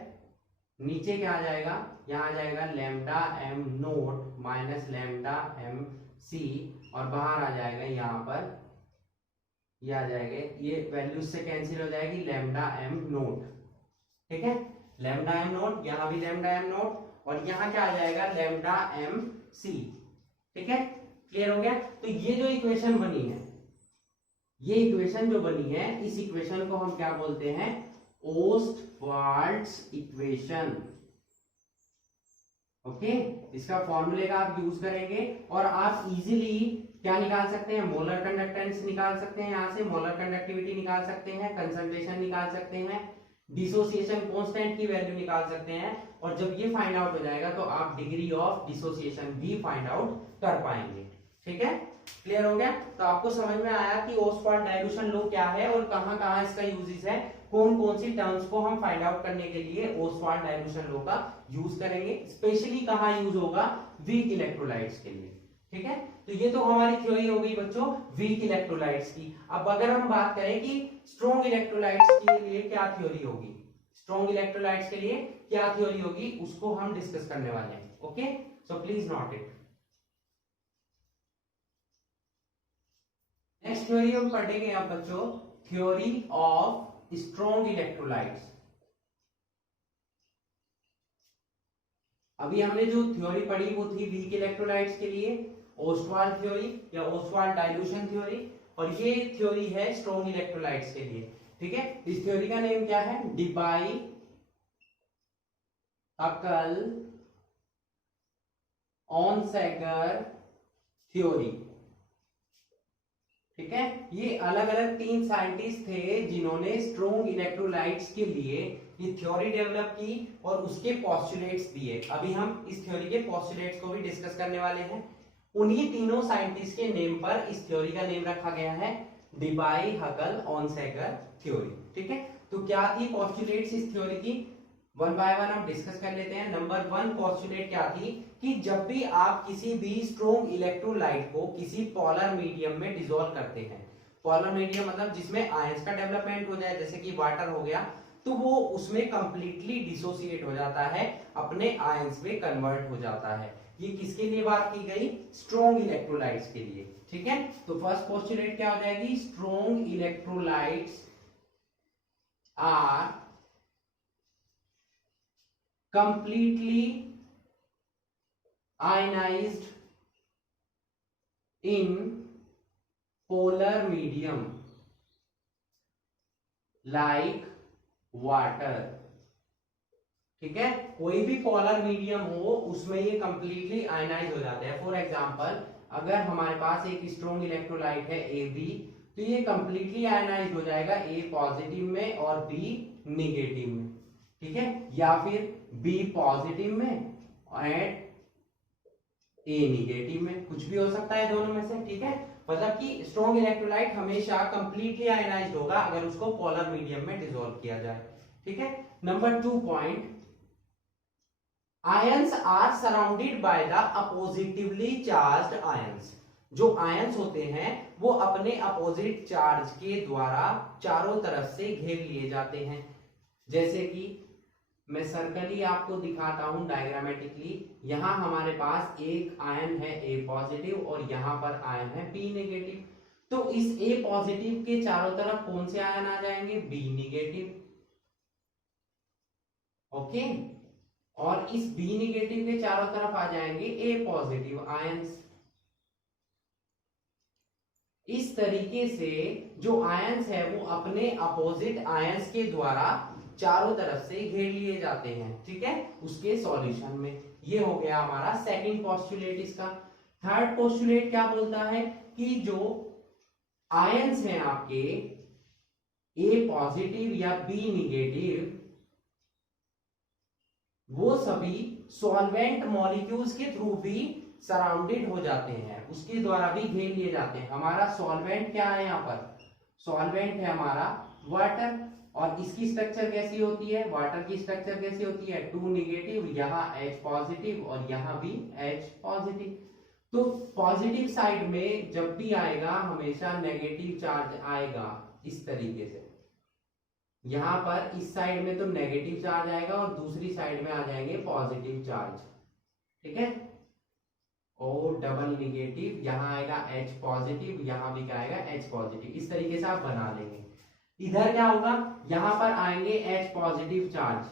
नीचे क्या आ जाएगा, यहाँ आ जाएगा lambda M naught minus lambda M C, और बाहर आ जाएगा यहाँ पर ये आ जाएगा, ये वैल्यू से कैंसिल हो जाएगी लैम्डा एम नोट। ठीक है, लैम्डा एम नोट, यहाँ भी लैम्डा एम नोट, और यहाँ क्या आ जाएगा लैम्डा एम सी। ठीक है, क्लियर हो गया। तो ये जो इक्वेशन बनी है, ये इक्वेशन जो बनी है, इस इक्वेशन को हम क्या बोलते हैं, ओस्टवाल्ड्स इक्वेशन। ओके, इसका फॉर्मूले का आप यूज करेंगे और आप इजीली क्या निकाल सकते हैं, मोलर कंडक्टेंस निकाल सकते हैं, यहां से मोलर कंडक्टिविटी निकाल सकते हैं, कंसंट्रेशन निकाल सकते हैं, डिसोसिएशन कांस्टेंट की वैल्यू निकाल सकते हैं, और जब ये फाइंड आउट हो जाएगा तो आप डिग्री ऑफ डिसोसिएशन भी फाइंड आउट कर पाएंगे। ठीक है, क्लियर हो गया। तो आपको समझ में आया कि ओस्टवाल्ड डाइल्यूशन लॉ क्या है और कहां कहां इसका यूजेस है, कौन कौन सी टर्म्स को हम फाइंड आउट करने के लिए ओस्टवाल्ड डाइल्यूशन लॉ का यूज करेंगे, स्पेशली कहां यूज होगा, वीक इलेक्ट्रोलाइट्स के लिए। ठीक है, तो ये तो हमारी थ्योरी हो गई बच्चों वीक इलेक्ट्रोलाइट्स की। अब अगर हम बात करें कि स्ट्रॉन्ग इलेक्ट्रोलाइट्स के लिए क्या थ्योरी होगी, स्ट्रॉन्ग इलेक्ट्रोलाइट्स के लिए क्या थ्योरी होगी, उसको हम डिस्कस करने वाले हैं। Okay, so please note it. Next theory हम पढ़ेंगे अब बच्चों, थ्योरी ऑफ स्ट्रॉन्ग इलेक्ट्रोलाइट्स। अभी हमने जो थ्योरी पढ़ी वो थी वीक इलेक्ट्रोलाइट्स के लिए, ओस्टवाल्ड थ्योरी या ओस्टवाल्ड डाइल्यूशन थ्योरी। और ये थ्योरी है स्ट्रॉन्ग इलेक्ट्रोलाइट्स के लिए। ठीक है, इस थ्योरी का नेम क्या है? डिबाई अकल ऑनसेगर थ्योरी। ठीक है, ये अलग अलग 3 साइंटिस्ट थे जिन्होंने स्ट्रॉन्ग इलेक्ट्रोलाइट्स के लिए ये थ्योरी डेवलप की और उसके पोस्टुलेट्स दिए। अभी हम इस थ्योरी के पोस्टुलेट्स को भी डिस्कस करने वाले हैं। उन्हीं तीनों साइंटिस्ट के नेम पर इस थ्योरी का नेम रखा गया है डिबाई हकल ऑनसेगर थ्योरी। ठीक है, तो क्या थी पोस्टुलेट्स इस थ्योरी की? वन बाय वन हम डिस्कस कर लेते हैं। नंबर 1 पोस्टुलेट क्या थी कि जब भी आप किसी भी स्ट्रॉन्ग इलेक्ट्रोलाइट को किसी पोलर मीडियम में डिसॉल्व करते हैं, पोलर मीडियम मतलब जिसमें आयंस का डेवलपमेंट हो जाए, जैसे कि वाटर हो गया, तो वो उसमें कंप्लीटली डिसोसिएट हो जाता है, अपने आयंस में कन्वर्ट हो जाता है। ये किसके लिए बात की गई? स्ट्रॉन्ग इलेक्ट्रोलाइट्स के लिए। ठीक है, तो फर्स्ट पोस्टुलेट क्या हो जाएगी? Strong electrolytes are completely ionized in polar medium like water। ठीक है, कोई भी पोलर मीडियम हो उसमें ये कंप्लीटली आयनाइज हो जाते हैं। फॉर एग्जांपल, अगर हमारे पास एक स्ट्रॉन्ग इलेक्ट्रोलाइट है AB, तो ये कंप्लीटली आयनाइज हो जाएगा A पॉजिटिव में और B निगेटिव में। ठीक है, या फिर B पॉजिटिव में एंड A निगेटिव में, कुछ भी हो सकता है दोनों में से। ठीक है, मतलब कि स्ट्रॉन्ग इलेक्ट्रोलाइट हमेशा कंप्लीटली आयनाइज्ड होगा अगर उसको पोलर मीडियम में डिसॉल्व किया जाए। ठीक है, number 2 point, ions are surrounded by the oppositely charged ions. जो आयंस होते हैं वो अपने अपोजिट चार्ज के द्वारा चारों तरफ से घेर लिए जाते हैं। जैसे कि मैं सर्कली आपको दिखाता हूं डायग्रामेटिकली। यहां हमारे पास एक आयन है A पॉजिटिव और यहां पर आयन है B नेगेटिव। तो इस A पॉजिटिव के चारों तरफ कौन से आयन आ जाएंगे? B negative. ओके, और इस B निगेटिव के चारों तरफ आ जाएंगे A पॉजिटिव आयंस। इस तरीके से जो आयंस है वो अपने अपोजिट आयंस के द्वारा चारों तरफ से घेर लिए जाते हैं। ठीक है, उसके सॉल्यूशन में। ये हो गया हमारा सेकंड पोस्टुलेट इसका। थर्ड पोस्टुलेट क्या बोलता है कि जो आयंस हैं आपके A पॉजिटिव या B निगेटिव, वो सभी सॉल्वेंट मॉलिक्यूल्स के थ्रू भी सराउंडेड हो जाते हैं, उसके द्वारा भी घेर लिए जाते हैं। हमारा सॉल्वेंट क्या है? यहाँ पर सॉल्वेंट है हमारा वाटर। और इसकी स्ट्रक्चर कैसी होती है? वाटर की स्ट्रक्चर कैसी होती है? 2 निगेटिव, यहाँ H पॉजिटिव और यहाँ भी H पॉजिटिव। तो पॉजिटिव साइड में जब भी आएगा हमेशा नेगेटिव चार्ज आएगा इस तरीके से। यहां पर इस साइड में तो नेगेटिव चार्ज आएगा और दूसरी साइड में आ जाएंगे पॉजिटिव चार्ज। ठीक है, O डबल निगेटिव, यहां आएगा H पॉजिटिव, यहां भी क्या आएगा? H positive. इस तरीके से आप बना लेंगे। इधर क्या होगा? यहां पर आएंगे H पॉजिटिव चार्ज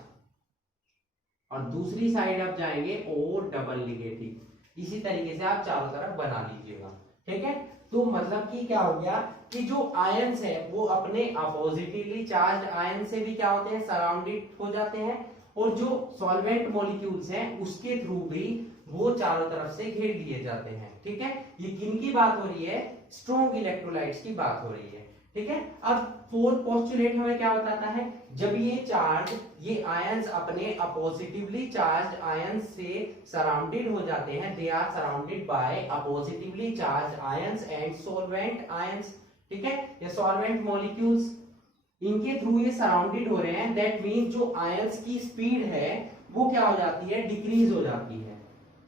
और दूसरी साइड आप जाएंगे O डबल निगेटिव। इसी तरीके से आप चारों तरफ बना लीजिएगा। ठीक है, तो मतलब कि क्या हो गया कि जो आयंस है वो अपने अपोजिटिवली चार्ज आयन से भी क्या होते हैं? सराउंडेड हो जाते हैं। और जो सॉल्वेंट मॉलिक्यूल्स हैं उसके थ्रू भी वो चारों तरफ से घेर लिए जाते हैं। ठीक है, ये किनकी बात हो रही है? स्ट्रॉन्ग इलेक्ट्रोलाइट्स की बात हो रही है। ठीक है, अब फोर्थ पोस्टुलेट हमें क्या बताता है? जब ये चार्ज, ये आयंस अपने अपोजिटिवली चार्ज आयंस से सराउंडेड हो जाते हैं, they are surrounded by oppositely charge ions and solvent ions. ठीक है, ये सॉल्वेंट मॉलिक्यूल्स इनके थ्रू ये सराउंडेड हो रहे हैं। दैट मीन जो आयंस की स्पीड है वो क्या हो जाती है? डिक्रीज हो जाती है।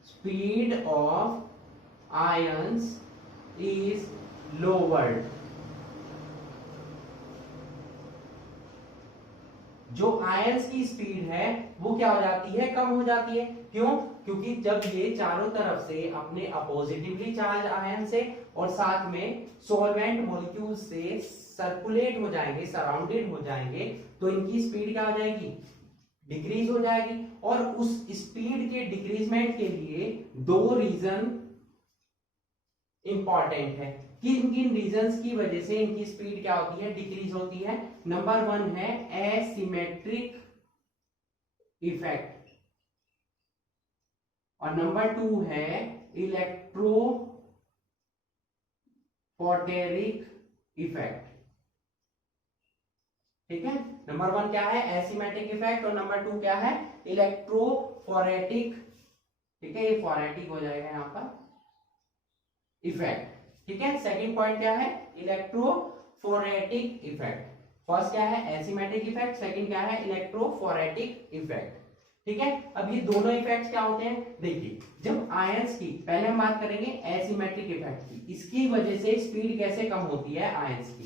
Speed of ions is lowered. जो आयंस की स्पीड है वो क्या हो जाती है? कम हो जाती है। क्यों? क्योंकि जब ये चारों तरफ से अपने अपोजिटिवली चार्ज आयन से और साथ में सॉल्वेंट मॉलिक्यूल से सर्कुलेट हो जाएंगे, सराउंडेड हो जाएंगे, तो इनकी स्पीड क्या हो जाएगी? डिक्रीज हो जाएगी। और उस स्पीड के डिक्रीजमेंट के लिए दो रीजन इंपॉर्टेंट है। किन किन रीजंस की वजह से इनकी स्पीड क्या होती है, डिक्रीज होती है। नंबर 1 है एसिमेट्रिक इफेक्ट और नंबर 2 है इलेक्ट्रोफोरेटिक इफेक्ट। ठीक है, नंबर 1 क्या है, एसिमेट्रिक इफेक्ट, और नंबर 2 क्या है, इलेक्ट्रोफोरेटिक। ठीक है, ये फोरेटिक हो जाएगा यहाँ पर इफेक्ट। ठीक है, सेकंड पॉइंट क्या है, इलेक्ट्रोफोरेटिक इफेक्ट। फर्स्ट क्या है, एसिमेट्रिक इफेक्ट, सेकंड क्या है, इलेक्ट्रोफोरेटिक इफेक्ट। ठीक है, अब ये दोनों इफेक्ट्स क्या होते हैं, देखिए जब आयंस की, पहले हम बात करेंगे एसिमेट्रिक इफेक्ट की, इसकी वजह से स्पीड कैसे कम होती है आयंस की।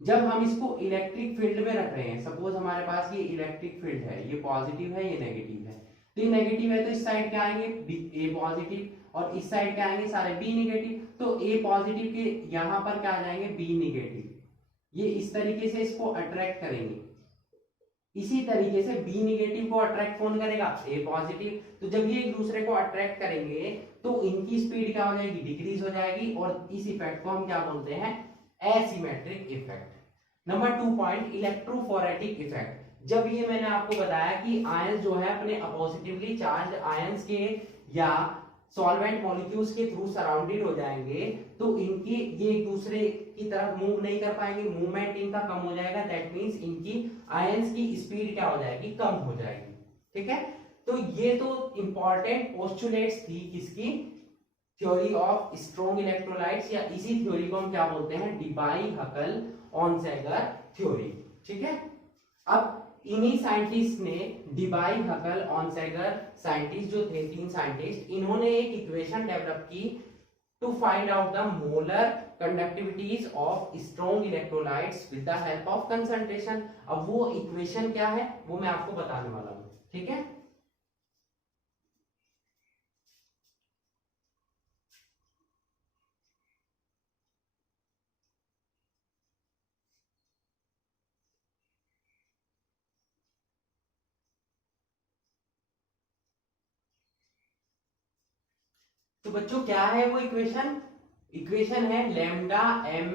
जब हम इसको इलेक्ट्रिक फील्ड में रख रहे हैं, सपोज हमारे पास ये इलेक्ट्रिक फील्ड है, ये पॉजिटिव है, ये नेगेटिव है, तो ये नेगेटिव है तो इस साइड क्या आएंगे, ए पॉजिटिव, और इस साइड क्या आएंगे, सारे बी नेगेटिव, तो ए पॉजिटिव के यहां पर क्या आ जाएंगे, बी नेगेटिव। ये इस तरीके से इसको अट्रैक्ट करेंगे। इसी तरीके से बी नेगेटिव को अट्रैक्ट कौन करेगा, ए पॉजिटिव। तो जब ये एक दूसरे को अट्रैक्ट करेंगे तो इनकी स्पीड क्या हो जाएगी, डिक्रीज हो जाएगी, और इस इफेक्ट को हम क्या बोलते हैं, asymmetric effect. Number 2 point, electrophoretic effect. जब ये मैंने आपको बताया कि आयंस जो है अपने अपोजिटिवली चार्ज आयंस के या सॉल्वेंट मॉलिक्यूल्स के थ्रू सराउंडेड हो जाएंगे, तो इनकी ये एक दूसरे की तरफ मूव नहीं कर पाएंगे, मूवमेंट इनका कम हो जाएगा, दैट मींस इनकी आयंस की स्पीड क्या हो जाएगी, कम हो जाएगी। ठीक है, तो ये तो इंपॉर्टेंट पोस्टुलेट्स थी किसकी, थ्योरी ऑफ स्ट्रॉन्ग इलेक्ट्रोलाइट्स, या इसी थ्योरी को हम क्या बोलते हैं, डिबाई-हकल-ऑनसेगर थ्योरी। ठीक है, अब इन्हीं साइंटिस्ट ने, डिबाई-हकल-ऑनसेगर साइंटिस्ट जो थे, 3 साइंटिस्ट, इन्होंने एक इक्वेशन डेवलप की to find out the molar conductivities of strong electrolytes with the help of concentration. अब वो इक्वेशन क्या है वो मैं आपको बताने वाला हूं। ठीक है, तो बच्चों क्या है वो इक्वेशन, इक्वेशन है lambda M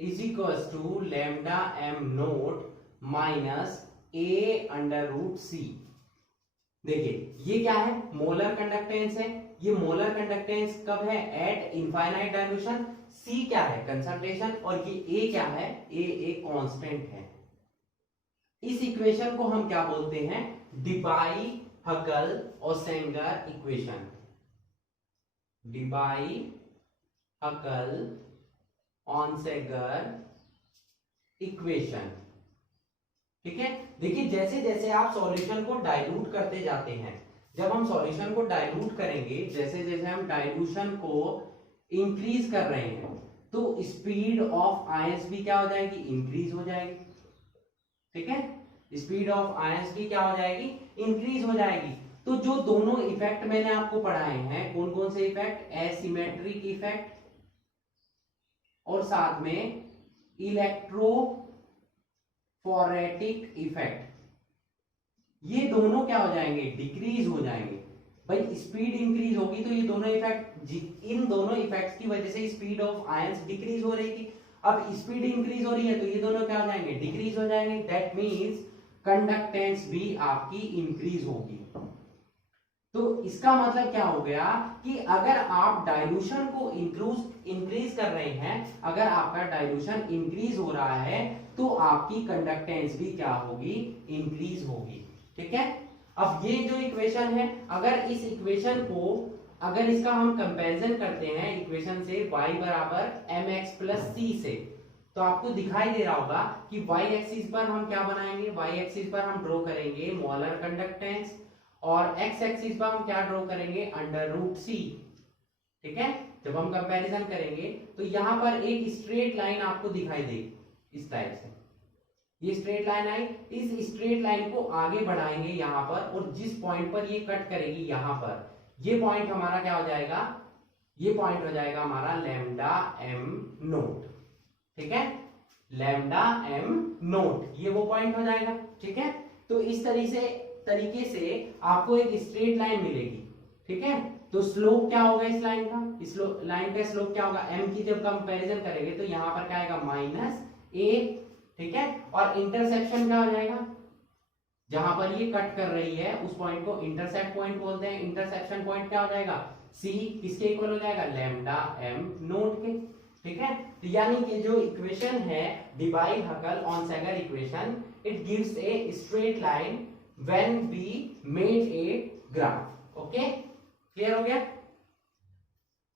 is equals to lambda M naught minus A under root C. देखिए ये क्या है, मोलर कंडक्टेंस है, ये मोलर कंडक्टेंस कब है, एट इनफाइनाइट डाइल्यूशन, सी क्या है, कंसंट्रेशन, और ये ए क्या है, ए एक कांस्टेंट है। इस इक्वेशन को हम क्या बोलते हैं, डिबाई-हकल-ओसेंगर इक्वेशन, डिबाई-हकल-ऑनसेगर इक्वेशन। ठीक है, देखिए जैसे जैसे आप सॉल्यूशन को डाइल्यूट करते जाते हैं, जब हम सॉल्यूशन को डाइल्यूट करेंगे, जैसे जैसे हम डाइल्यूशन को इंक्रीज कर रहे हैं, तो स्पीड ऑफ आयंस भी क्या हो जाएगी, इंक्रीज हो जाएगी। ठीक है, स्पीड ऑफ आयंस की क्या हो जाएगी, इंक्रीज हो जाएगी। तो जो दोनों इफेक्ट मैंने आपको पढ़ाए हैं, कौन कौन से इफेक्ट, एसिमेट्रिक इफेक्ट और साथ में इलेक्ट्रोफोरेटिक इफेक्ट, ये दोनों क्या हो जाएंगे, डिक्रीज हो जाएंगे। भाई स्पीड इंक्रीज होगी तो ये दोनों इफेक्ट, इन दोनों इफेक्ट्स की वजह से स्पीड ऑफ आयंस डिक्रीज हो रही थी। अब स्पीड इंक्रीज हो रही है तो ये दोनों क्या हो जाएंगे, डिक्रीज हो जाएंगे। दैट मींस कंडक्टेंस भी आपकी इंक्रीज होगी। तो इसका मतलब क्या हो गया कि अगर आप डाइल्यूशन को इंक्रीज कर रहे हैं, अगर आपका डाइल्यूशन इंक्रीज हो रहा है तो आपकी कंडक्टेंस भी क्या होगी, इंक्रीज होगी। ठीक है, अब ये जो इक्वेशन है, अगर इस इक्वेशन को, अगर इसका हम कंपैरिजन करते हैं इक्वेशन से y बराबर mx प्लस c से, तो आपको दिखाई दे रहा होगा कि y एक्सिस पर हम क्या बनाएंगे, y एक्सिस पर हम ड्रॉ करेंगे मोलर कंडक्टेंस, और x एक्सिस पर हम क्या ड्रॉ करेंगे, अंडर रूट c। ठीक है, जब हम कंपैरिजन करेंगे तो यहां पर एक स्ट्रेट लाइन आपको दिखाई देगी इस टाइप से, ये स्ट्रेट लाइन आई, इस स्ट्रेट लाइन को आगे बढ़ाएंगे यहां पर, और जिस पॉइंट पर ये कट करेगी यहां पर, ये पॉइंट हमारा क्या हो जाएगा, ये पॉइंट हो जाएगा हमारा लैम्डा एम नोट। ठीक है, लैम्डा एम नोट, ये वो पॉइंट हो जाएगा। ठीक है, तो इस तरीके से आपको एक स्ट्रेट लाइन मिलेगी। ठीक है, तो स्लोप क्या होगा इस लाइन का, इस लाइन का स्लोप क्या होगा, m की जब कंपैरिजन करेंगे तो यहाँ पर क्या आएगा -a, ठीक है। और इंटरसेक्शन क्या हो जाएगा, जहां पर ये कट कर रही है उस पॉइंट को इंटरसेक्ट पॉइंट बोलते हैं। इंटरसेक्शन पॉइंट क्या हो जाएगा, c किसके इक्वल हो जाएगा, लैम्डा m नोट के, ठीक है। तो यानी कि जो इक्वेशन है Debye-Huckel Onsager equation, it gives a straight line when we made a graph. Okay, clear हो गया।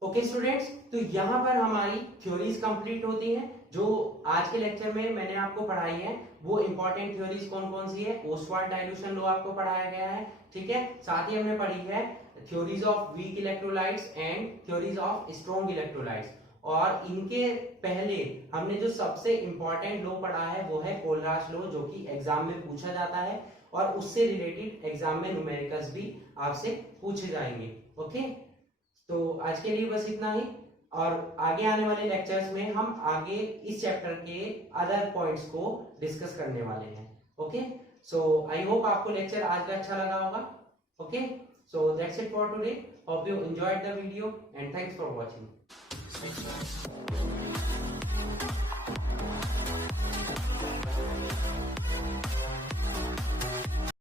ओके स्टूडेंट्स, तो यहाँ पर हमारी थ्योरीज कंप्लीट होती हैं। जो आज के लेक्चर में मैंने आपको पढ़ाई है वो इंपॉर्टेंट थ्योरीज कौन कौन सी है, ओस्वाल्ड डाइल्यूशन लॉ आपको पढ़ाया गया है, ठीक है। साथ ही हमने पढ़ी है theories of weak electrolytes and theories of strong electrolytes. और इनके पहले हमने जो सबसे इंपॉर्टेंट लॉ पढ़ा है वो है कोलराज लॉ, जो कि एग्जाम में पूछा जाता है और उससे रिलेटेड एग्जाम में न्यूमेरिकल्स भी आपसे पूछे जाएंगे। ओके, तो आज के लिए बस इतना ही, और आगे आने वाले लेक्चर्स में हम आगे इस चैप्टर के अदर पॉइंट्स को डिस्कस करने वाले हैं। ओके, सो आई होप आपको लेक्चर आज का अच्छा लगा होगा। Okay, so that's it for today, hope you enjoyed the video and thanks for watching.